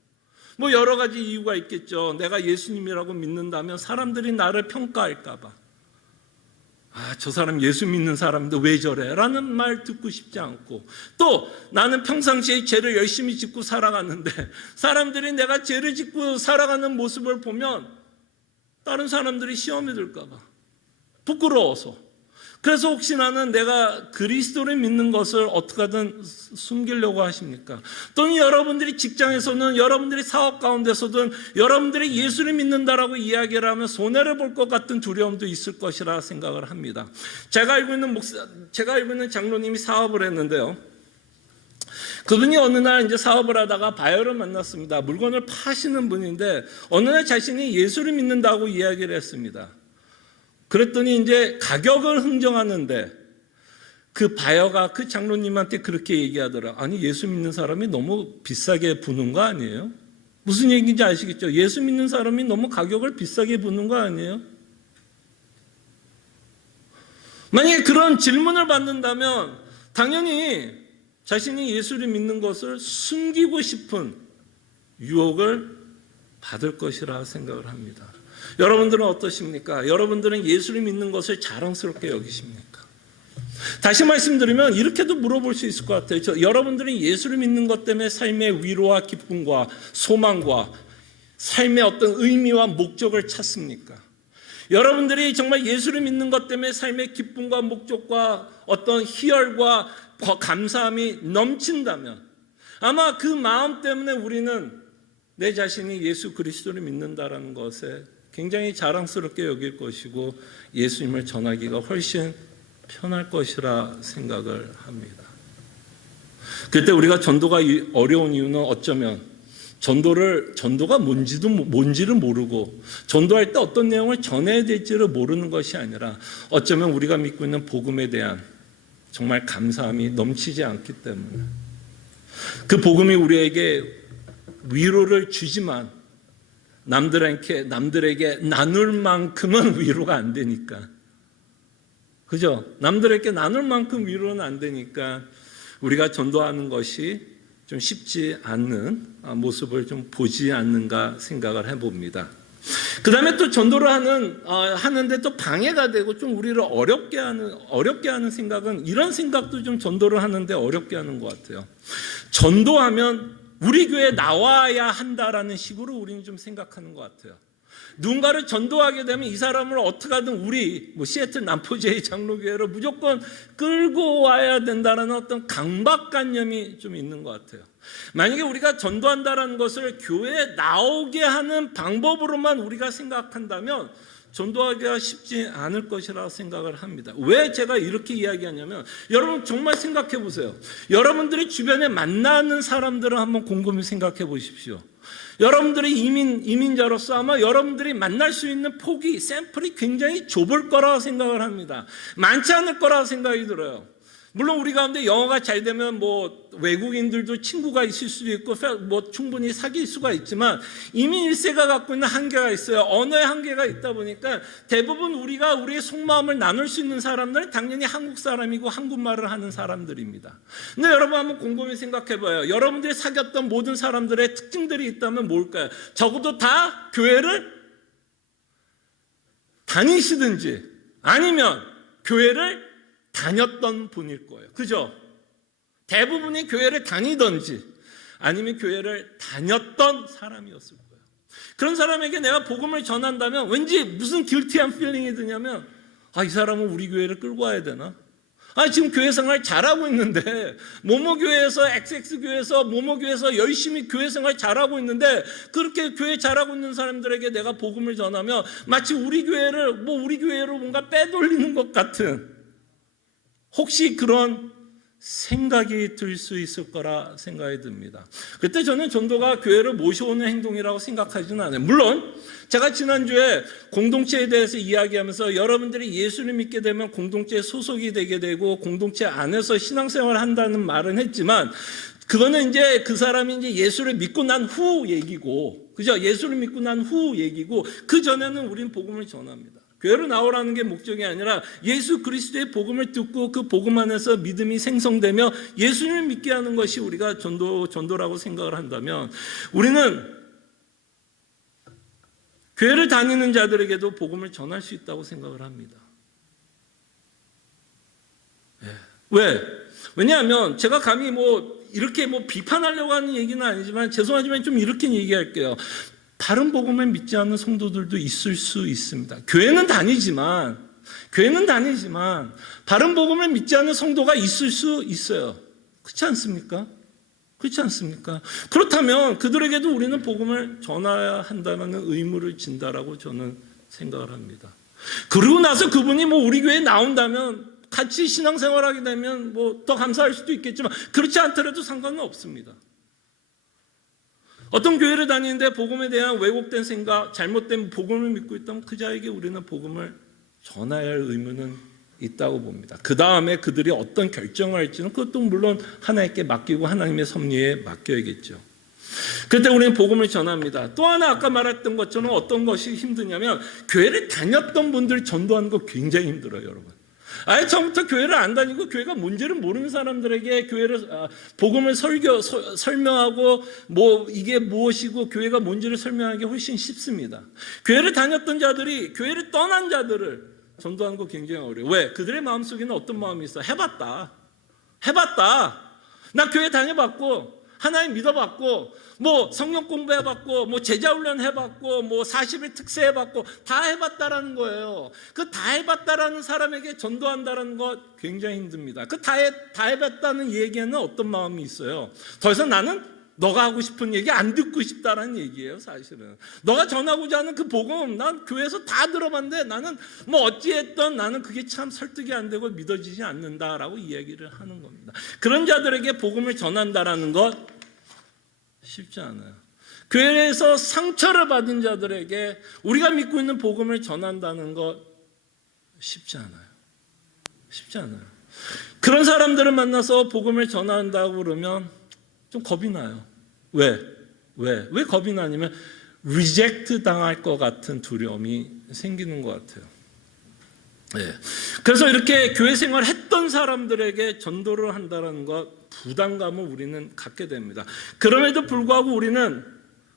뭐 여러 가지 이유가 있겠죠. 내가 예수님이라고 믿는다면 사람들이 나를 평가할까 봐. 저 사람 예수 믿는 사람인데 왜 저래? 라는 말 듣고 싶지 않고, 또 나는 평상시에 죄를 열심히 짓고 살아가는데 사람들이 내가 죄를 짓고 살아가는 모습을 보면 다른 사람들이 시험에 들까 봐 부끄러워서, 그래서 혹시 나는 내가 그리스도를 믿는 것을 어떻게 하든 숨기려고 하십니까? 또는 여러분들이 직장에서는, 여러분들이 사업 가운데서든 여러분들이 예수를 믿는다라고 이야기를 하면 손해를 볼 것 같은 두려움도 있을 것이라 생각을 합니다. 제가 알고 있는 장로님이 사업을 했는데요, 그분이 어느 날 이제 사업을 하다가 바이어를 만났습니다. 물건을 파시는 분인데 어느 날 자신이 예수를 믿는다고 이야기를 했습니다. 그랬더니 이제 가격을 흥정하는데 그 바이어가 그 장로님한테 그렇게 얘기하더라. 아니, 예수 믿는 사람이 너무 비싸게 부는 거 아니에요? 무슨 얘기인지 아시겠죠? 예수 믿는 사람이 너무 가격을 비싸게 부는 거 아니에요? 만약에 그런 질문을 받는다면 당연히 자신이 예수를 믿는 것을 숨기고 싶은 유혹을 받을 것이라 생각을 합니다. 여러분들은 어떠십니까? 여러분들은 예수를 믿는 것을 자랑스럽게 여기십니까? 다시 말씀드리면 이렇게도 물어볼 수 있을 것 같아요. 여러분들은 예수를 믿는 것 때문에 삶의 위로와 기쁨과 소망과 삶의 어떤 의미와 목적을 찾습니까? 여러분들이 정말 예수를 믿는 것 때문에 삶의 기쁨과 목적과 어떤 희열과 감사함이 넘친다면 아마 그 마음 때문에 우리는 내 자신이 예수 그리스도를 믿는다라는 것에 굉장히 자랑스럽게 여길 것이고 예수님을 전하기가 훨씬 편할 것이라 생각을 합니다. 그때 우리가 전도가 어려운 이유는 어쩌면 전도가 뭔지를 모르고 전도할 때 어떤 내용을 전해야 될지를 모르는 것이 아니라 어쩌면 우리가 믿고 있는 복음에 대한 정말 감사함이 넘치지 않기 때문에, 그 복음이 우리에게 위로를 주지만 남들에게 나눌 만큼은 위로가 안 되니까, 그죠? 남들에게 나눌 만큼 위로는 안 되니까 우리가 전도하는 것이 좀 쉽지 않는 모습을 좀 보지 않는가 생각을 해봅니다. 그 다음에 또 전도를 하는데 또 방해가 되고 좀 우리를 어렵게 하는 생각은, 이런 생각도 좀 전도를 하는데 어렵게 하는 것 같아요. 전도하면 우리 교회에 나와야 한다라는 식으로 우리는 좀 생각하는 것 같아요. 누군가를 전도하게 되면 이 사람을 어떻게 하든 우리 시애틀 남포제이 장로교회로 무조건 끌고 와야 된다는 어떤 강박관념이 좀 있는 것 같아요. 만약에 우리가 전도한다는 것을 교회에 나오게 하는 방법으로만 우리가 생각한다면 전도하기가 쉽지 않을 것이라고 생각을 합니다. 왜 제가 이렇게 이야기하냐면, 여러분 정말 생각해 보세요. 여러분들이 주변에 만나는 사람들을 한번 곰곰이 생각해 보십시오. 여러분들이 이민자로서 아마 여러분들이 만날 수 있는 폭이, 샘플이 굉장히 좁을 거라고 생각을 합니다. 많지 않을 거라고 생각이 들어요. 물론 우리 가운데 영어가 잘 되면 외국인들도 친구가 있을 수도 있고 충분히 사귈 수가 있지만, 이민 1세가 갖고 있는 한계가 있어요. 언어의 한계가 있다 보니까 대부분 우리가 우리의 속마음을 나눌 수 있는 사람들은 당연히 한국 사람이고 한국말을 하는 사람들입니다. 근데 여러분 한번 곰곰이 생각해봐요. 여러분들이 사귀었던 모든 사람들의 특징들이 있다면 뭘까요? 적어도 다 교회를 다니시든지 아니면 교회를 다녔던 분일 거예요. 그죠? 대부분이 교회를 다니든지 아니면 교회를 다녔던 사람이었을 거예요. 그런 사람에게 내가 복음을 전한다면 왠지 무슨 길티한 필링이 드냐면, 이 사람은 우리 교회를 끌고 와야 되나? 지금 교회 생활 잘하고 있는데, 모모교회에서, XX교회에서, 모모교회에서 열심히 교회 생활 잘하고 있는데, 그렇게 교회 잘하고 있는 사람들에게 내가 복음을 전하면 마치 우리 교회로 뭔가 빼돌리는 것 같은, 혹시 그런 생각이 들 수 있을 거라 생각이 듭니다. 그때 저는 전도가 교회를 모셔오는 행동이라고 생각하지는 않아요. 물론 제가 지난주에 공동체에 대해서 이야기하면서 여러분들이 예수를 믿게 되면 공동체에 소속이 되게 되고 공동체 안에서 신앙생활을 한다는 말은 했지만, 그거는 이제 그 사람이 이제 예수를 믿고 난 후 얘기고, 그죠? 예수를 믿고 난 후 얘기고, 그 전에는 우린 복음을 전합니다. 교회로 나오라는 게 목적이 아니라 예수 그리스도의 복음을 듣고 그 복음 안에서 믿음이 생성되며 예수님을 믿게 하는 것이 우리가 전도라고 생각을 한다면, 우리는 교회를 다니는 자들에게도 복음을 전할 수 있다고 생각을 합니다. 왜? 왜냐하면 제가 감히 이렇게 비판하려고 하는 얘기는 아니지만, 죄송하지만 좀 이렇게 얘기할게요. 다른 복음을 믿지 않는 성도들도 있을 수 있습니다. 교회는 다니지만 다른 복음을 믿지 않는 성도가 있을 수 있어요. 그렇지 않습니까? 그렇지 않습니까? 그렇다면 그들에게도 우리는 복음을 전해야 한다는 의무를 진다라고 저는 생각을 합니다. 그러고 나서 그분이 우리 교회에 나온다면, 같이 신앙생활하게 되면 더 감사할 수도 있겠지만, 그렇지 않더라도 상관은 없습니다. 어떤 교회를 다니는데 복음에 대한 왜곡된 생각, 잘못된 복음을 믿고 있다면 그 자에게 우리는 복음을 전해야 할 의무는 있다고 봅니다. 그 다음에 그들이 어떤 결정을 할지는 그것도 물론 하나님께 맡기고 하나님의 섭리에 맡겨야겠죠. 그때 우리는 복음을 전합니다. 또 하나 아까 말했던 것처럼 어떤 것이 힘드냐면, 교회를 다녔던 분들 전도하는 거 굉장히 힘들어요, 여러분. 아예 처음부터 교회를 안 다니고 교회가 뭔지를 모르는 사람들에게 복음을 설명하고 이게 무엇이고 교회가 뭔지를 설명하는 게 훨씬 쉽습니다. 교회를 다녔던 자들이 교회를 떠난 자들을 전도하는 거 굉장히 어려워요. 왜? 그들의 마음속에는 어떤 마음이 있어? 해봤다. 나 교회 다녀봤고 하나님 믿어봤고 성령 공부해봤고 제자훈련 해봤고 40일 특세 해봤고 다 해봤다라는 거예요. 그 다 해봤다라는 사람에게 전도한다라는 거 굉장히 힘듭니다. 그 다 해봤다는 얘기에는 어떤 마음이 있어요? 더 이상 나는 너가 하고 싶은 얘기 안 듣고 싶다라는 얘기예요. 사실은 너가 전하고자 하는 그 복음 난 교회에서 다 들어봤는데 나는 어찌했던 나는 그게 참 설득이 안 되고 믿어지지 않는다라고 이야기를 하는 겁니다. 그런 자들에게 복음을 전한다라는 것 쉽지 않아요. 교회에서 상처를 받은 자들에게 우리가 믿고 있는 복음을 전한다는 것 쉽지 않아요. 그런 사람들을 만나서 복음을 전한다고 그러면 좀 겁이 나요. 왜 겁이 나냐면 리젝트 당할 것 같은 두려움이 생기는 것 같아요. 그래서 이렇게 교회 생활을 했던 사람들에게 전도를 한다는 것 부담감을 우리는 갖게 됩니다. 그럼에도 불구하고 우리는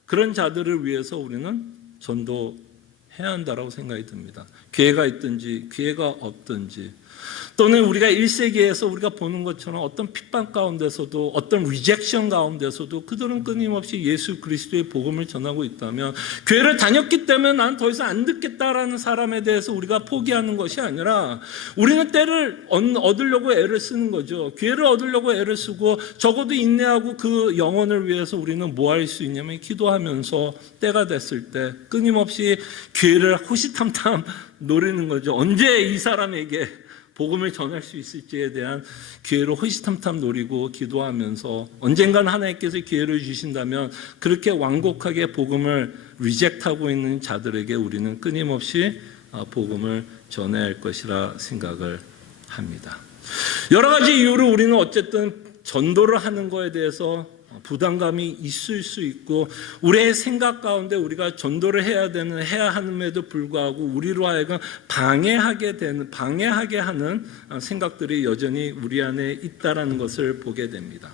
그런 자들을 위해서 우리는 전도해야 한다고 생각이 듭니다. 기회가 있든지 기회가 없든지, 또는 우리가 1세기에서 우리가 보는 것처럼 어떤 핍박 가운데서도 어떤 리젝션 가운데서도 그들은 끊임없이 예수 그리스도의 복음을 전하고 있다면, 교회를 다녔기 때문에 난 더 이상 안 듣겠다라는 사람에 대해서 우리가 포기하는 것이 아니라 우리는 때를 얻으려고 애를 쓰는 거죠. 기회를 얻으려고 애를 쓰고 적어도 인내하고 그 영혼을 위해서 우리는 뭐 할 수 있냐면 기도하면서 때가 됐을 때 끊임없이 기회를 호시탐탐 노리는 거죠. 언제 이 사람에게 복음을 전할 수 있을지에 대한 기회를 호시탐탐 노리고 기도하면서 언젠가는 하나님께서 기회를 주신다면 그렇게 완곡하게 복음을 리젝트하고 있는 자들에게 우리는 끊임없이 복음을 전해야 할 것이라 생각을 합니다. 여러 가지 이유로 우리는 어쨌든 전도를 하는 것에 대해서 부담감이 있을 수 있고, 우리의 생각 가운데 우리가 전도를 해야 함에도 불구하고 우리로 하여금 방해하게 하는 생각들이 여전히 우리 안에 있다라는 것을 보게 됩니다.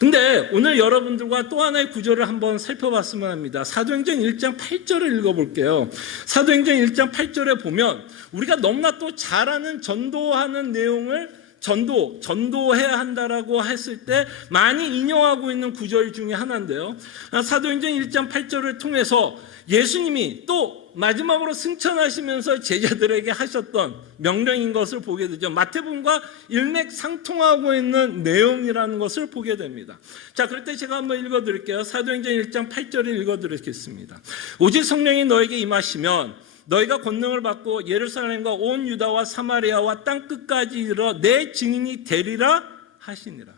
근데 오늘 여러분들과 또 하나의 구절을 한번 살펴봤으면 합니다. 사도행전 1장 8절을 읽어볼게요. 사도행전 1장 8절에 보면 우리가 너무나 또 잘 아는 전도하는 내용을 전도해야 한다라고 했을 때 많이 인용하고 있는 구절 중에 하나인데요. 사도행전 1장 8절을 통해서 예수님이 또 마지막으로 승천하시면서 제자들에게 하셨던 명령인 것을 보게 되죠. 마태복음과 일맥상통하고 있는 내용이라는 것을 보게 됩니다. 자, 그럴 때 제가 한번 읽어드릴게요. 사도행전 1장 8절을 읽어드리겠습니다. 오직 성령이 너에게 임하시면 너희가 권능을 받고 예루살렘과 온 유다와 사마리아와 땅 끝까지 이르러 내 증인이 되리라 하시니라.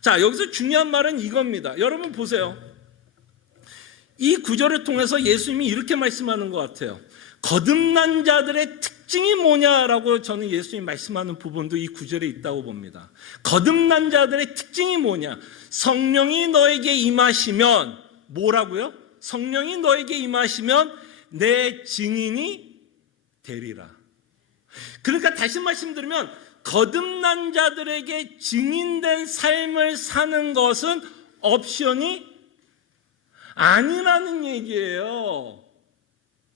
자, 여기서 중요한 말은 이겁니다. 여러분 보세요. 이 구절을 통해서 예수님이 이렇게 말씀하는 것 같아요. 거듭난 자들의 특징이 뭐냐라고 저는 예수님이 말씀하는 부분도 이 구절에 있다고 봅니다. 거듭난 자들의 특징이 뭐냐? 성령이 너에게 임하시면 뭐라고요? 성령이 너에게 임하시면 내 증인이 되리라. 그러니까 다시 말씀드리면 거듭난 자들에게 증인된 삶을 사는 것은 옵션이 아니라는 얘기예요.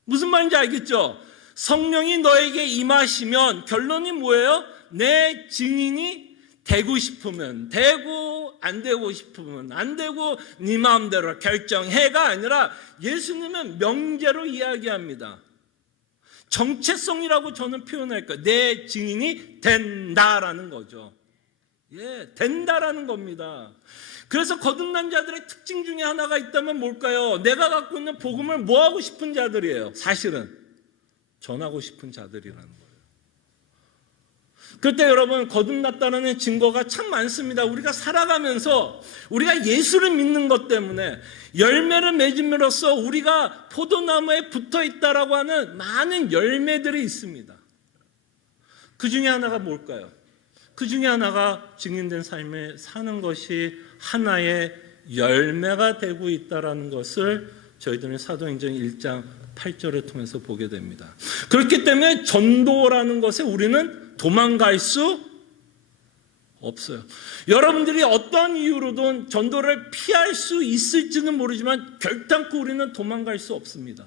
무슨 말인지 알겠죠? 성령이 너에게 임하시면 결론이 뭐예요? 내 증인이 되고 싶으면 되고 안 되고 싶으면 안 되고 네 마음대로 결정해가 아니라 예수님은 명제로 이야기합니다. 정체성이라고 저는 표현할까요? 내 증인이 된다라는 거죠. 예, 된다라는 겁니다. 그래서 거듭난 자들의 특징 중에 하나가 있다면 뭘까요? 내가 갖고 있는 복음을 뭐 하고 싶은 자들이에요. 사실은 전하고 싶은 자들이라는 거예요. 그때 여러분 거듭났다는 증거가 참 많습니다. 우리가 살아가면서 우리가 예수를 믿는 것 때문에 열매를 맺음으로써 우리가 포도나무에 붙어있다라고 하는 많은 열매들이 있습니다. 그 중에 하나가 뭘까요? 그 중에 하나가 증인된 삶을 사는 것이 하나의 열매가 되고 있다는 것을 저희들은 사도행전 1장 8절을 통해서 보게 됩니다. 그렇기 때문에 전도라는 것에 우리는 도망갈 수 없어요. 여러분들이 어떤 이유로든 전도를 피할 수 있을지는 모르지만 결단코 우리는 도망갈 수 없습니다.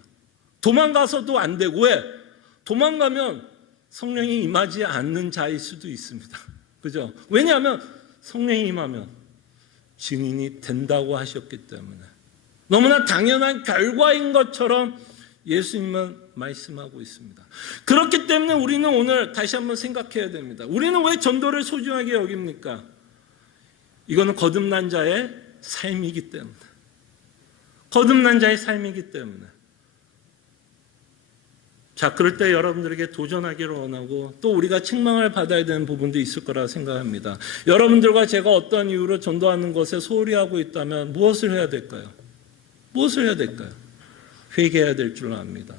도망가서도 안 되고 왜? 도망가면 성령이 임하지 않는 자일 수도 있습니다. 그죠? 왜냐하면 성령이 임하면 증인이 된다고 하셨기 때문에 너무나 당연한 결과인 것처럼 예수님은 말씀하고 있습니다. 그렇기 때문에 우리는 오늘 다시 한번 생각해야 됩니다. 우리는 왜 전도를 소중하게 여깁니까? 이거는 거듭난 자의 삶이기 때문에. 거듭난 자의 삶이기 때문에. 자, 그럴 때 여러분들에게 도전하기를 원하고 또 우리가 책망을 받아야 되는 부분도 있을 거라 생각합니다. 여러분들과 제가 어떤 이유로 전도하는 것에 소홀히 하고 있다면 무엇을 해야 될까요? 무엇을 해야 될까요? 회개해야 될 줄 압니다.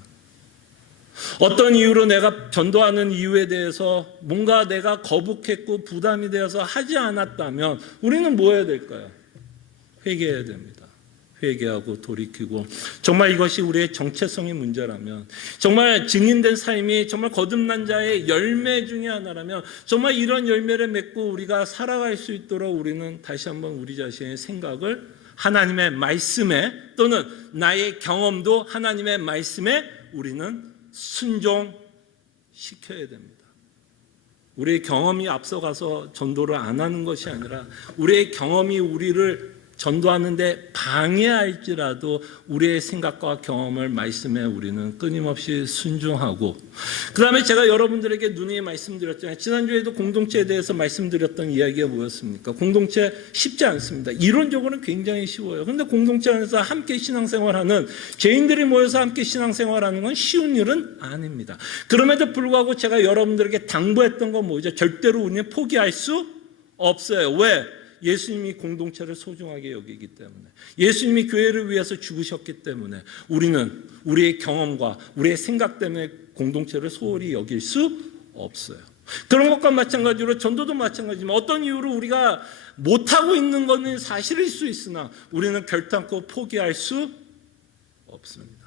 어떤 이유로 내가 전도하는 이유에 대해서 뭔가 내가 거북했고 부담이 되어서 하지 않았다면 우리는 뭐 해야 될까요? 회개해야 됩니다. 회개하고 돌이키고 정말 이것이 우리의 정체성의 문제라면 정말 증인된 삶이 정말 거듭난 자의 열매 중에 하나라면 정말 이런 열매를 맺고 우리가 살아갈 수 있도록 우리는 다시 한번 우리 자신의 생각을 하나님의 말씀에 또는 나의 경험도 하나님의 말씀에 우리는 순종시켜야 됩니다. 우리의 경험이 앞서가서 전도를 안 하는 것이 아니라 우리의 경험이 우리를 전도하는데 방해할지라도 우리의 생각과 경험을 말씀에 우리는 끊임없이 순종하고 그 다음에 제가 여러분들에게 누누이 말씀드렸잖아요. 지난주에도 공동체에 대해서 말씀드렸던 이야기가 뭐였습니까? 공동체 쉽지 않습니다. 이론적으로는 굉장히 쉬워요. 그런데 공동체 안에서 함께 신앙생활하는 죄인들이 모여서 함께 신앙생활하는 건 쉬운 일은 아닙니다. 그럼에도 불구하고 제가 여러분들에게 당부했던 건 뭐죠? 절대로 우리는 포기할 수 없어요. 왜? 예수님이 공동체를 소중하게 여기기 때문에 예수님이 교회를 위해서 죽으셨기 때문에 우리는 우리의 경험과 우리의 생각 때문에 공동체를 소홀히 여길 수 없어요. 그런 것과 마찬가지로 전도도 마찬가지지만 어떤 이유로 우리가 못하고 있는 것은 사실일 수 있으나 우리는 결단코 포기할 수 없습니다.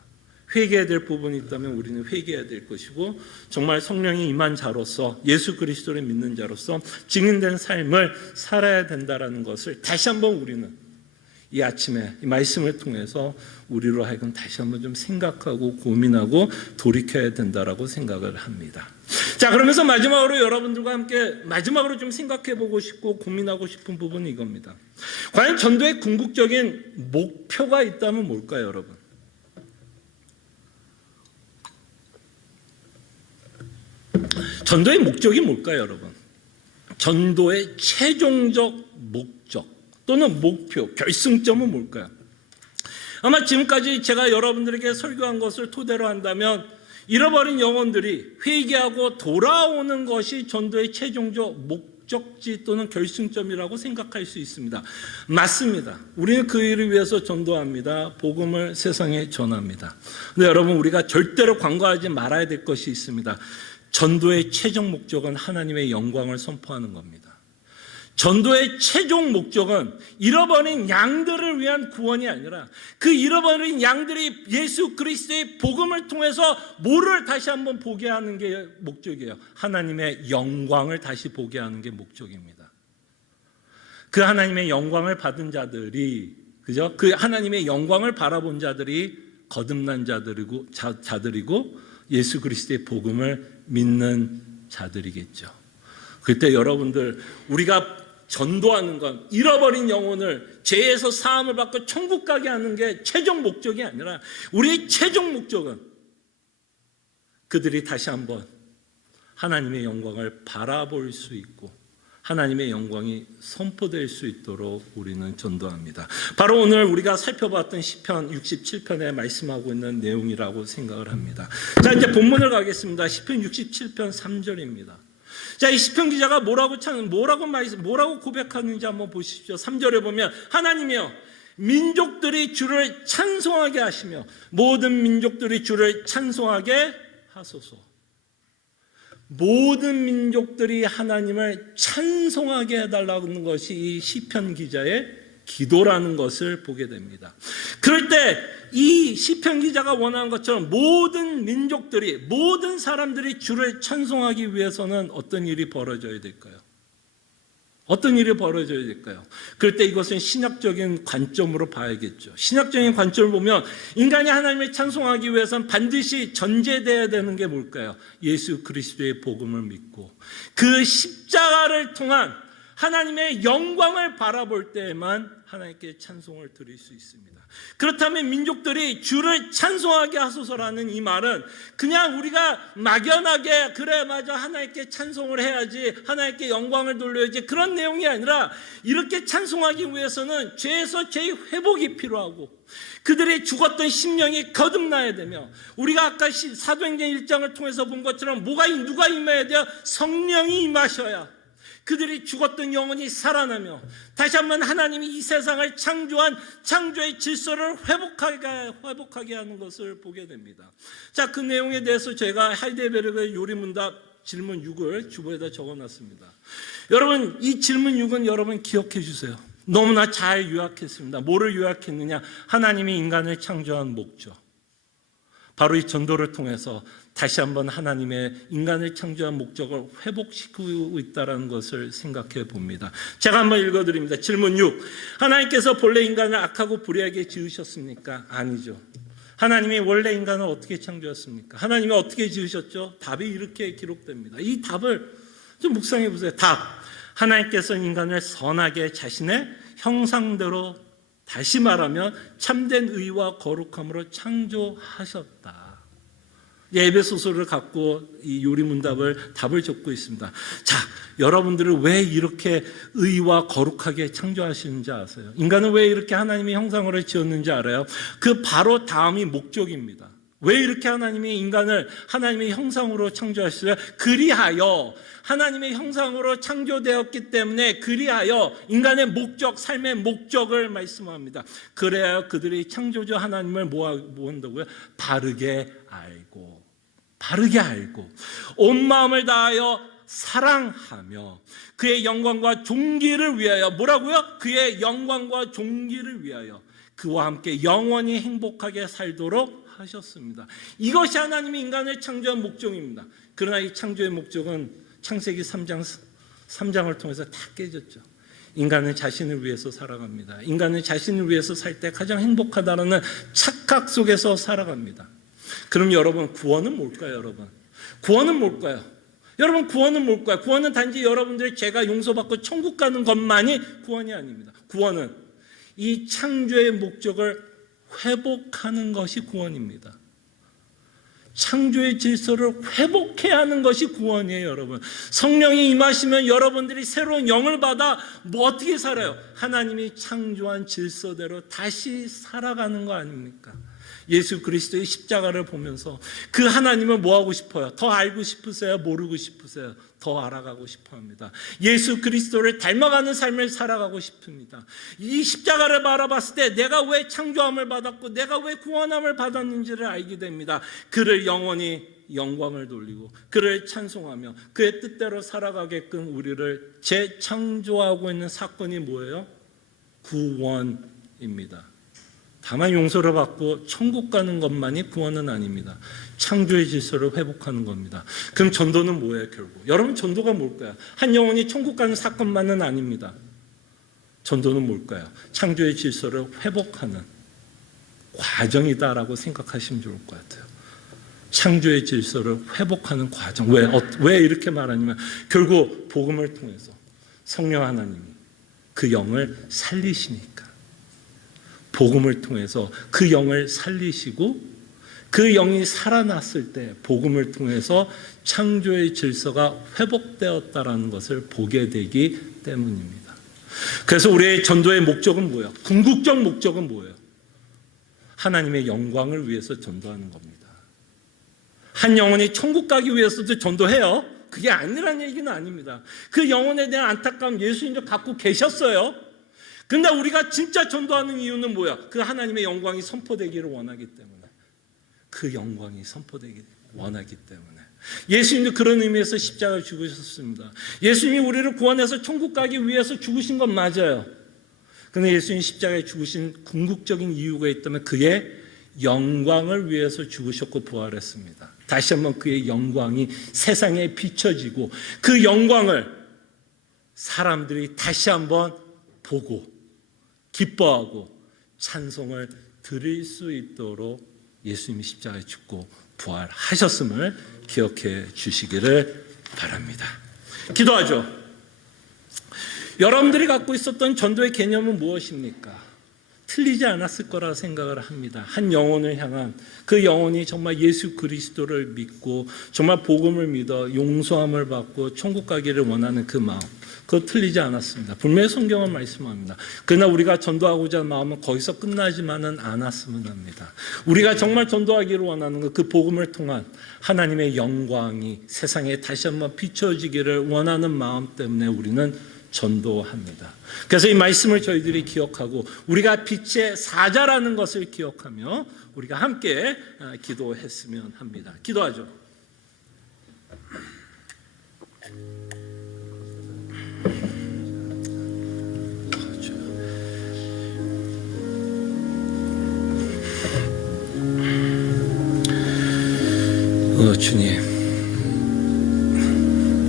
회개해야 될 부분이 있다면 우리는 회개해야 될 것이고 정말 성령이 임한 자로서 예수 그리스도를 믿는 자로서 증인된 삶을 살아야 된다는 것을 다시 한번 우리는 이 아침에 이 말씀을 통해서 우리로 하여금 다시 한번 좀 생각하고 고민하고 돌이켜야 된다라고 생각을 합니다. 자, 그러면서 마지막으로 여러분들과 함께 마지막으로 좀 생각해 보고 싶고 고민하고 싶은 부분이 이겁니다. 과연 전도의 궁극적인 목표가 있다면 뭘까요, 여러분? 전도의 목적이 뭘까요, 여러분? 전도의 최종적 목적 또는 목표, 결승점은 뭘까요? 아마 지금까지 제가 여러분들에게 설교한 것을 토대로 한다면 잃어버린 영혼들이 회개하고 돌아오는 것이 전도의 최종적 목적지 또는 결승점이라고 생각할 수 있습니다. 맞습니다. 우리는 그 일을 위해서 전도합니다. 복음을 세상에 전합니다. 근데 여러분, 우리가 절대로 간과하지 말아야 될 것이 있습니다. 전도의 최종 목적은 하나님의 영광을 선포하는 겁니다. 전도의 최종 목적은 잃어버린 양들을 위한 구원이 아니라 그 잃어버린 양들이 예수 그리스도의 복음을 통해서 뭐를 다시 한번 보게 하는 게 목적이에요. 하나님의 영광을 다시 보게 하는 게 목적입니다. 그 하나님의 영광을 받은 자들이, 그죠? 그 하나님의 영광을 바라본 자들이 거듭난 자들이고 예수 그리스도의 복음을 믿는 자들이겠죠. 그때 여러분들, 우리가 전도하는 건 잃어버린 영혼을 죄에서 사함을 받고 천국 가게 하는 게 최종 목적이 아니라 우리의 최종 목적은 그들이 다시 한번 하나님의 영광을 바라볼 수 있고 하나님의 영광이 선포될 수 있도록 우리는 전도합니다. 바로 오늘 우리가 살펴봤던 시편 67편에 말씀하고 있는 내용이라고 생각을 합니다. 자, 이제 본문을 가겠습니다. 시편 67편 3절입니다. 자, 이 시편 기자가 뭐라고 고백하는지 한번 보십시오. 3절에 보면 하나님이여, 민족들이 주를 찬송하게 하시며 모든 민족들이 주를 찬송하게 하소서. 모든 민족들이 하나님을 찬송하게 해달라는 것이 이 시편 기자의 기도라는 것을 보게 됩니다. 그럴 때 이 시편 기자가 원하는 것처럼 모든 민족들이, 모든 사람들이 주를 찬송하기 위해서는 어떤 일이 벌어져야 될까요? 어떤 일이 벌어져야 될까요? 그럴 때 이것은 신학적인 관점으로 봐야겠죠. 신학적인 관점을 보면 인간이 하나님을 찬송하기 위해서는 반드시 전제되어야 되는 게 뭘까요? 예수 그리스도의 복음을 믿고 그 십자가를 통한 하나님의 영광을 바라볼 때에만 하나님께 찬송을 드릴 수 있습니다. 그렇다면 민족들이 주를 찬송하게 하소서라는 이 말은 그냥 우리가 막연하게 그래 맞아 하나님께 찬송을 해야지, 하나님께 영광을 돌려야지, 그런 내용이 아니라 이렇게 찬송하기 위해서는 죄에서 죄의 회복이 필요하고 그들이 죽었던 심령이 거듭나야 되며, 우리가 아까 사도행전 1장을 통해서 본 것처럼 누가 임해야 돼요? 성령이 임하셔야 그들이 죽었던 영혼이 살아나며 다시 한번 하나님이 이 세상을 창조한 창조의 질서를 회복하게 하는 것을 보게 됩니다. 자, 그 내용에 대해서 제가 하이델베르크의 요리문답 질문 6을 주보에다 적어놨습니다. 여러분, 이 질문 6은 여러분 기억해 주세요. 너무나 잘 요약했습니다. 뭐를 요약했느냐? 하나님이 인간을 창조한 목적, 바로 이 전도를 통해서 다시 한번 하나님의 인간을 창조한 목적을 회복시키고 있다는 것을 생각해 봅니다. 제가 한번 읽어드립니다. 질문 6. 하나님께서 본래 인간을 악하고 불의하게 지으셨습니까? 아니죠. 하나님이 원래 인간을 어떻게 창조했습니까? 하나님이 어떻게 지으셨죠? 답이 이렇게 기록됩니다. 이 답을 좀 묵상해 보세요. 답. 하나님께서 인간을 선하게 자신의 형상대로, 다시 말하면 참된 의와 거룩함으로 창조하셨다. 에베소서를 갖고 이 요리문답을 답을 적고 있습니다. 자, 여러분들은 왜 이렇게 의와 거룩하게 창조하시는지 아세요? 인간은 왜 이렇게 하나님의 형상으로 지었는지 알아요? 그 바로 다음이 목적입니다. 왜 이렇게 하나님이 인간을 하나님의 형상으로 창조하셨어요? 그리하여, 하나님의 형상으로 창조되었기 때문에 그리하여 인간의 목적, 삶의 목적을 말씀합니다. 그래야 그들이 창조주 하나님을 뭐 한다고요? 바르게 알고 온 마음을 다하여 사랑하며 그의 영광과 존귀를 위하여, 뭐라고요? 그의 영광과 존귀를 위하여 그와 함께 영원히 행복하게 살도록 하셨습니다. 이것이 하나님이 인간을 창조한 목적입니다. 그러나 이 창조의 목적은 창세기 3장을 통해서 다 깨졌죠. 인간은 자신을 위해서 살아갑니다. 인간은 자신을 위해서 살 때 가장 행복하다는 착각 속에서 살아갑니다. 그럼 여러분, 구원은 뭘까요? 구원은 뭘까요? 구원은 단지 여러분들의 죄가 용서받고 천국 가는 것만이 구원이 아닙니다. 구원은 이 창조의 목적을 회복하는 것이 구원입니다. 창조의 질서를 회복해야 하는 것이 구원이에요, 여러분. 성령이 임하시면 여러분들이 새로운 영을 받아 어떻게 살아요? 하나님이 창조한 질서대로 다시 살아가는 거 아닙니까? 예수 그리스도의 십자가를 보면서 그 하나님을 뭐 하고 싶어요? 더 알고 싶으세요? 모르고 싶으세요? 더 알아가고 싶어 합니다. 예수 그리스도를 닮아가는 삶을 살아가고 싶습니다. 이 십자가를 바라봤을 때 내가 왜 창조함을 받았고 내가 왜 구원함을 받았는지를 알게 됩니다. 그를 영원히 영광을 돌리고 그를 찬송하며 그의 뜻대로 살아가게끔 우리를 재창조하고 있는 사건이 뭐예요? 구원입니다. 다만 용서를 받고 천국 가는 것만이 구원은 아닙니다. 창조의 질서를 회복하는 겁니다. 그럼 전도는 뭐예요, 결국? 여러분, 전도가 뭘까요? 한 영혼이 천국 가는 사건만은 아닙니다. 전도는 뭘까요? 창조의 질서를 회복하는 과정이다라고 생각하시면 좋을 것 같아요. 창조의 질서를 회복하는 과정. 왜 이렇게 말하냐면 결국 복음을 통해서 성령 하나님이 그 영을 살리시니까. 복음을 통해서 그 영을 살리시고 그 영이 살아났을 때 복음을 통해서 창조의 질서가 회복되었다라는 것을 보게 되기 때문입니다. 그래서 우리의 전도의 목적은 뭐예요? 궁극적 목적은 뭐예요? 하나님의 영광을 위해서 전도하는 겁니다. 한 영혼이 천국 가기 위해서도 전도해요. 그게 아니라는 얘기는 아닙니다. 그 영혼에 대한 안타까움 예수님도 갖고 계셨어요. 근데 우리가 진짜 전도하는 이유는 뭐야? 그 하나님의 영광이 선포되기를 원하기 때문에. 그 영광이 선포되기를 원하기 때문에. 예수님도 그런 의미에서 십자가를 죽으셨습니다. 예수님이 우리를 구원해서 천국 가기 위해서 죽으신 건 맞아요. 그런데 예수님 십자가에 죽으신 궁극적인 이유가 있다면 그의 영광을 위해서 죽으셨고 부활했습니다. 다시 한번 그의 영광이 세상에 비춰지고 그 영광을 사람들이 다시 한번 보고 기뻐하고 찬송을 드릴 수 있도록 예수님이 십자가에 죽고 부활하셨음을 기억해 주시기를 바랍니다. 기도하죠. 여러분들이 갖고 있었던 전도의 개념은 무엇입니까? 틀리지 않았을 거라 생각을 합니다. 한 영혼을 향한 그 영혼이 정말 예수 그리스도를 믿고 정말 복음을 믿어 용서함을 받고 천국 가기를 원하는 그 마음, 그거 틀리지 않았습니다. 분명히 성경은 말씀합니다. 그러나 우리가 전도하고자 하는 마음은 거기서 끝나지만은 않았으면 합니다. 우리가 정말 전도하기를 원하는 것, 그 복음을 통한 하나님의 영광이 세상에 다시 한번 비춰지기를 원하는 마음 때문에 우리는 전도합니다. 그래서 이 말씀을 저희들이 기억하고 우리가 빛의 사자라는 것을 기억하며 우리가 함께 기도했으면 합니다. 기도하죠.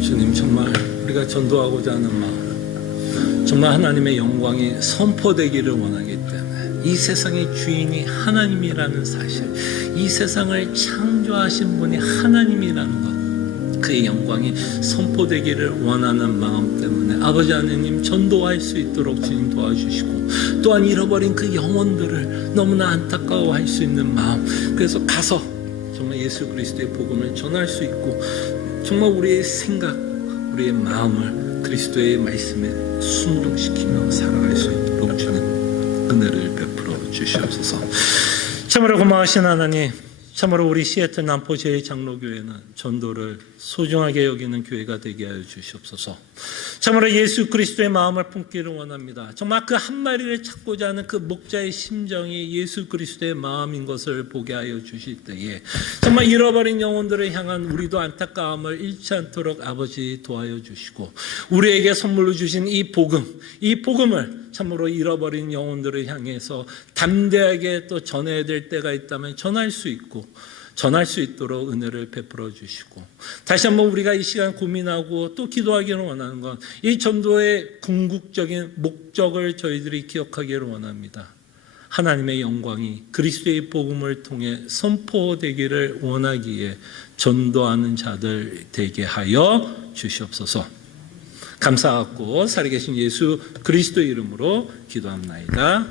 주님 정말 우리가 전도하고자 하는 마음, 정말 하나님의 영광이 선포되기를 원하기 때문에 이 세상의 주인이 하나님이라는 사실, 이 세상을 창조하신 분이 하나님이라는 것, 그의 영광이 선포되기를 원하는 마음 때문에 아버지 하나님 전도할 수 있도록 주님 도와주시고 또한 잃어버린 그 영혼들을 너무나 안타까워할 수 있는 마음, 그래서 가서 정말 예수 그리스도의 복음을 전할 수 있고 정말 우리의 생각, 우리의 마음을 그리스도의 말씀에 순종시키며 살아갈 수 있도록 주는 은혜를 베풀어 주시옵소서. 참으로 고마우신 하나님, 참으로 우리 시애틀 남포 제2장로교회는 전도를 소중하게 여기는 교회가 되게 하여 주시옵소서. 참으로 예수 그리스도의 마음을 품기를 원합니다. 정말 그 한 마리를 찾고자 하는 그 목자의 심정이 예수 그리스도의 마음인 것을 보게 하여 주실 때에 정말 잃어버린 영혼들을 향한 우리도 안타까움을 잃지 않도록 아버지 도와여 주시고 우리에게 선물로 주신 이 복음을 참으로 잃어버린 영혼들을 향해서 담대하게 또 전해야 될 때가 있다면 전할 수 있도록 은혜를 베풀어 주시고 다시 한번 우리가 이 시간 고민하고 또 기도하기를 원하는 건 이 전도의 궁극적인 목적을 저희들이 기억하기를 원합니다. 하나님의 영광이 그리스도의 복음을 통해 선포되기를 원하기에 전도하는 자들 되게 하여 주시옵소서. 감사하고 살아계신 예수 그리스도의 이름으로 기도합나이다.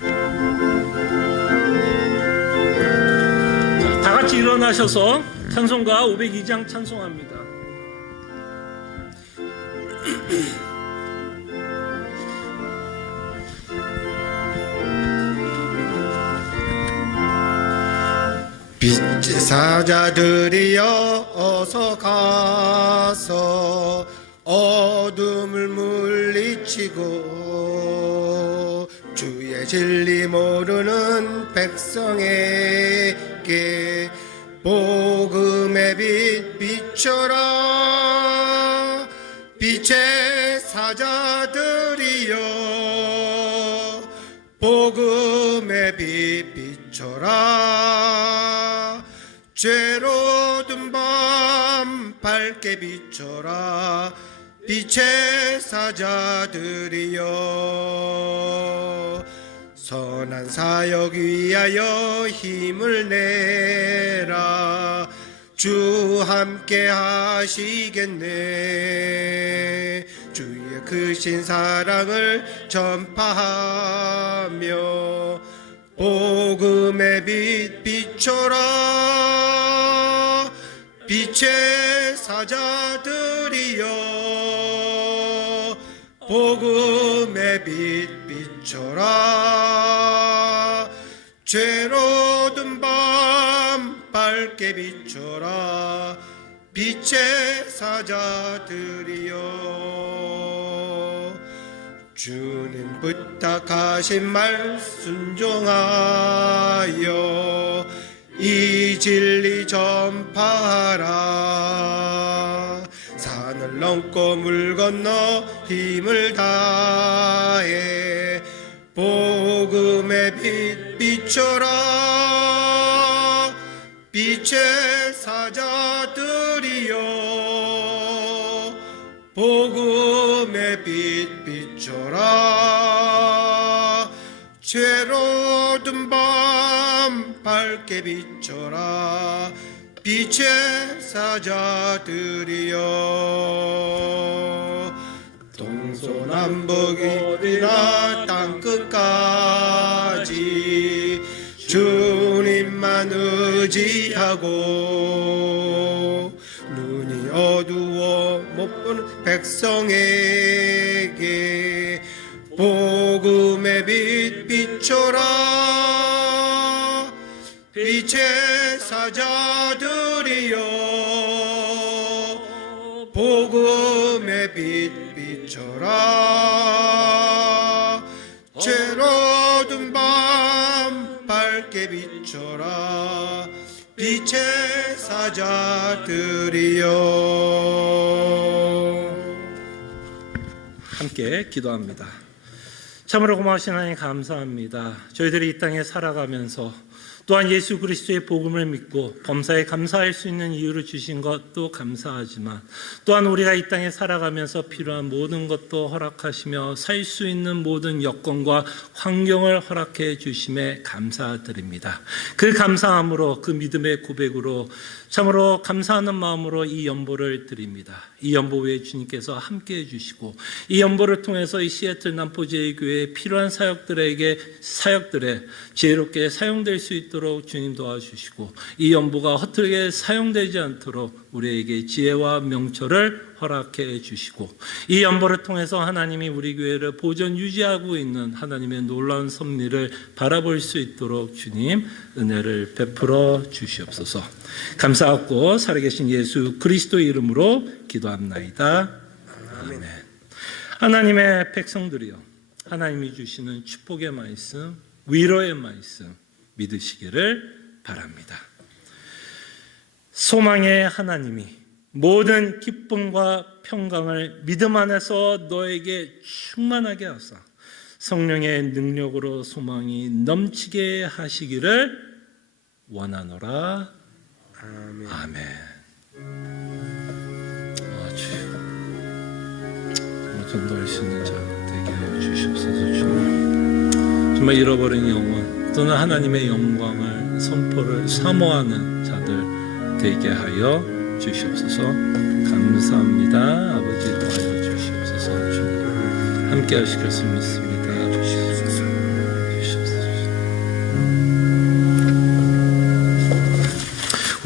아멘. 일어나셔서 찬송가 502장 찬송합니다. 빛의 사자들이여 어서 가서 어둠을 물리치고 주의 진리 모르는 백성에게 복음의 빛 비춰라. 빛의 사자들이여 복음의 빛 비춰라. 죄로 든 밤 밝게 비춰라. 빛의 사자들이여 선한 사역 위하여 힘을 내라. 주 함께 하시겠네. 주의 크신 사랑을 전파하며 복음의 빛 비춰라. 빛의 사자들이여 복음의 빛 비춰라. 죄로 든 밤 밝게 비춰라. 빛의 사자들이여 주님 부탁하신 말 순종하여 이 진리 전파하라. 산을 넘고 물 건너 힘을 다해 복음의 빛 비춰라. 빛의 사자들이여 복음의 빛 비춰라. 죄로 든 밤 밝게 비춰라. 빛의 사자들이여 동서남북이나 땅끝까지 주님만 의지하고 눈이 어두워 못 보는 백성에게 복음의 빛 비춰라. 빛의 사자들이여 복음의 빛 비춰라. 죄로 든 밤 밝게 비춰라. 빛의 사자들이여. 함께 기도합니다. 참으로 고마우신 하나님 감사합니다. 저희들이 이 땅에 살아가면서 또한 예수 그리스도의 복음을 믿고 범사에 감사할 수 있는 이유를 주신 것도 감사하지만 또한 우리가 이 땅에 살아가면서 필요한 모든 것도 허락하시며 살 수 있는 모든 여건과 환경을 허락해 주심에 감사드립니다. 그 감사함으로 그 믿음의 고백으로 참으로 감사하는 마음으로 이 연보를 드립니다. 이 연보 외에 주님께서 함께해 주시고 이 연보를 통해서 이 시애틀 남포제일교회에 필요한 사역들에 지혜롭게 사용될 수 있도록 주님 도와주시고 이 연보가 허투루게 사용되지 않도록 우리에게 지혜와 명철을 허락해 주시고 이 연보를 통해서 하나님이 우리 교회를 보존 유지하고 있는 하나님의 놀라운 섭리를 바라볼 수 있도록 주님 은혜를 베풀어 주시옵소서. 감사하고 살아계신 예수 그리스도의 이름으로 기도합나이다. 아멘. 하나님의 백성들이여, 하나님이 주시는 축복의 말씀, 위로의 말씀 믿으시기를 바랍니다. 소망의 하나님이 모든 기쁨과 평강을 믿음 안에서 너에게 충만하게 하사 성령의 능력으로 소망이 넘치게 하시기를 원하노라. 아멘. 아멘. 주여, 전도할 수 있는 자 되게 하여 주시옵소서. 주님, 정말 잃어버린 영혼 또는 하나님의 영광을 선포를 사모하는 자들 되게 하여 주시옵소서. 감사합니다. 아버지 도와여 주시옵소서. 주님 함께 하실 것을 믿습니다.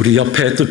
우리 옆에 또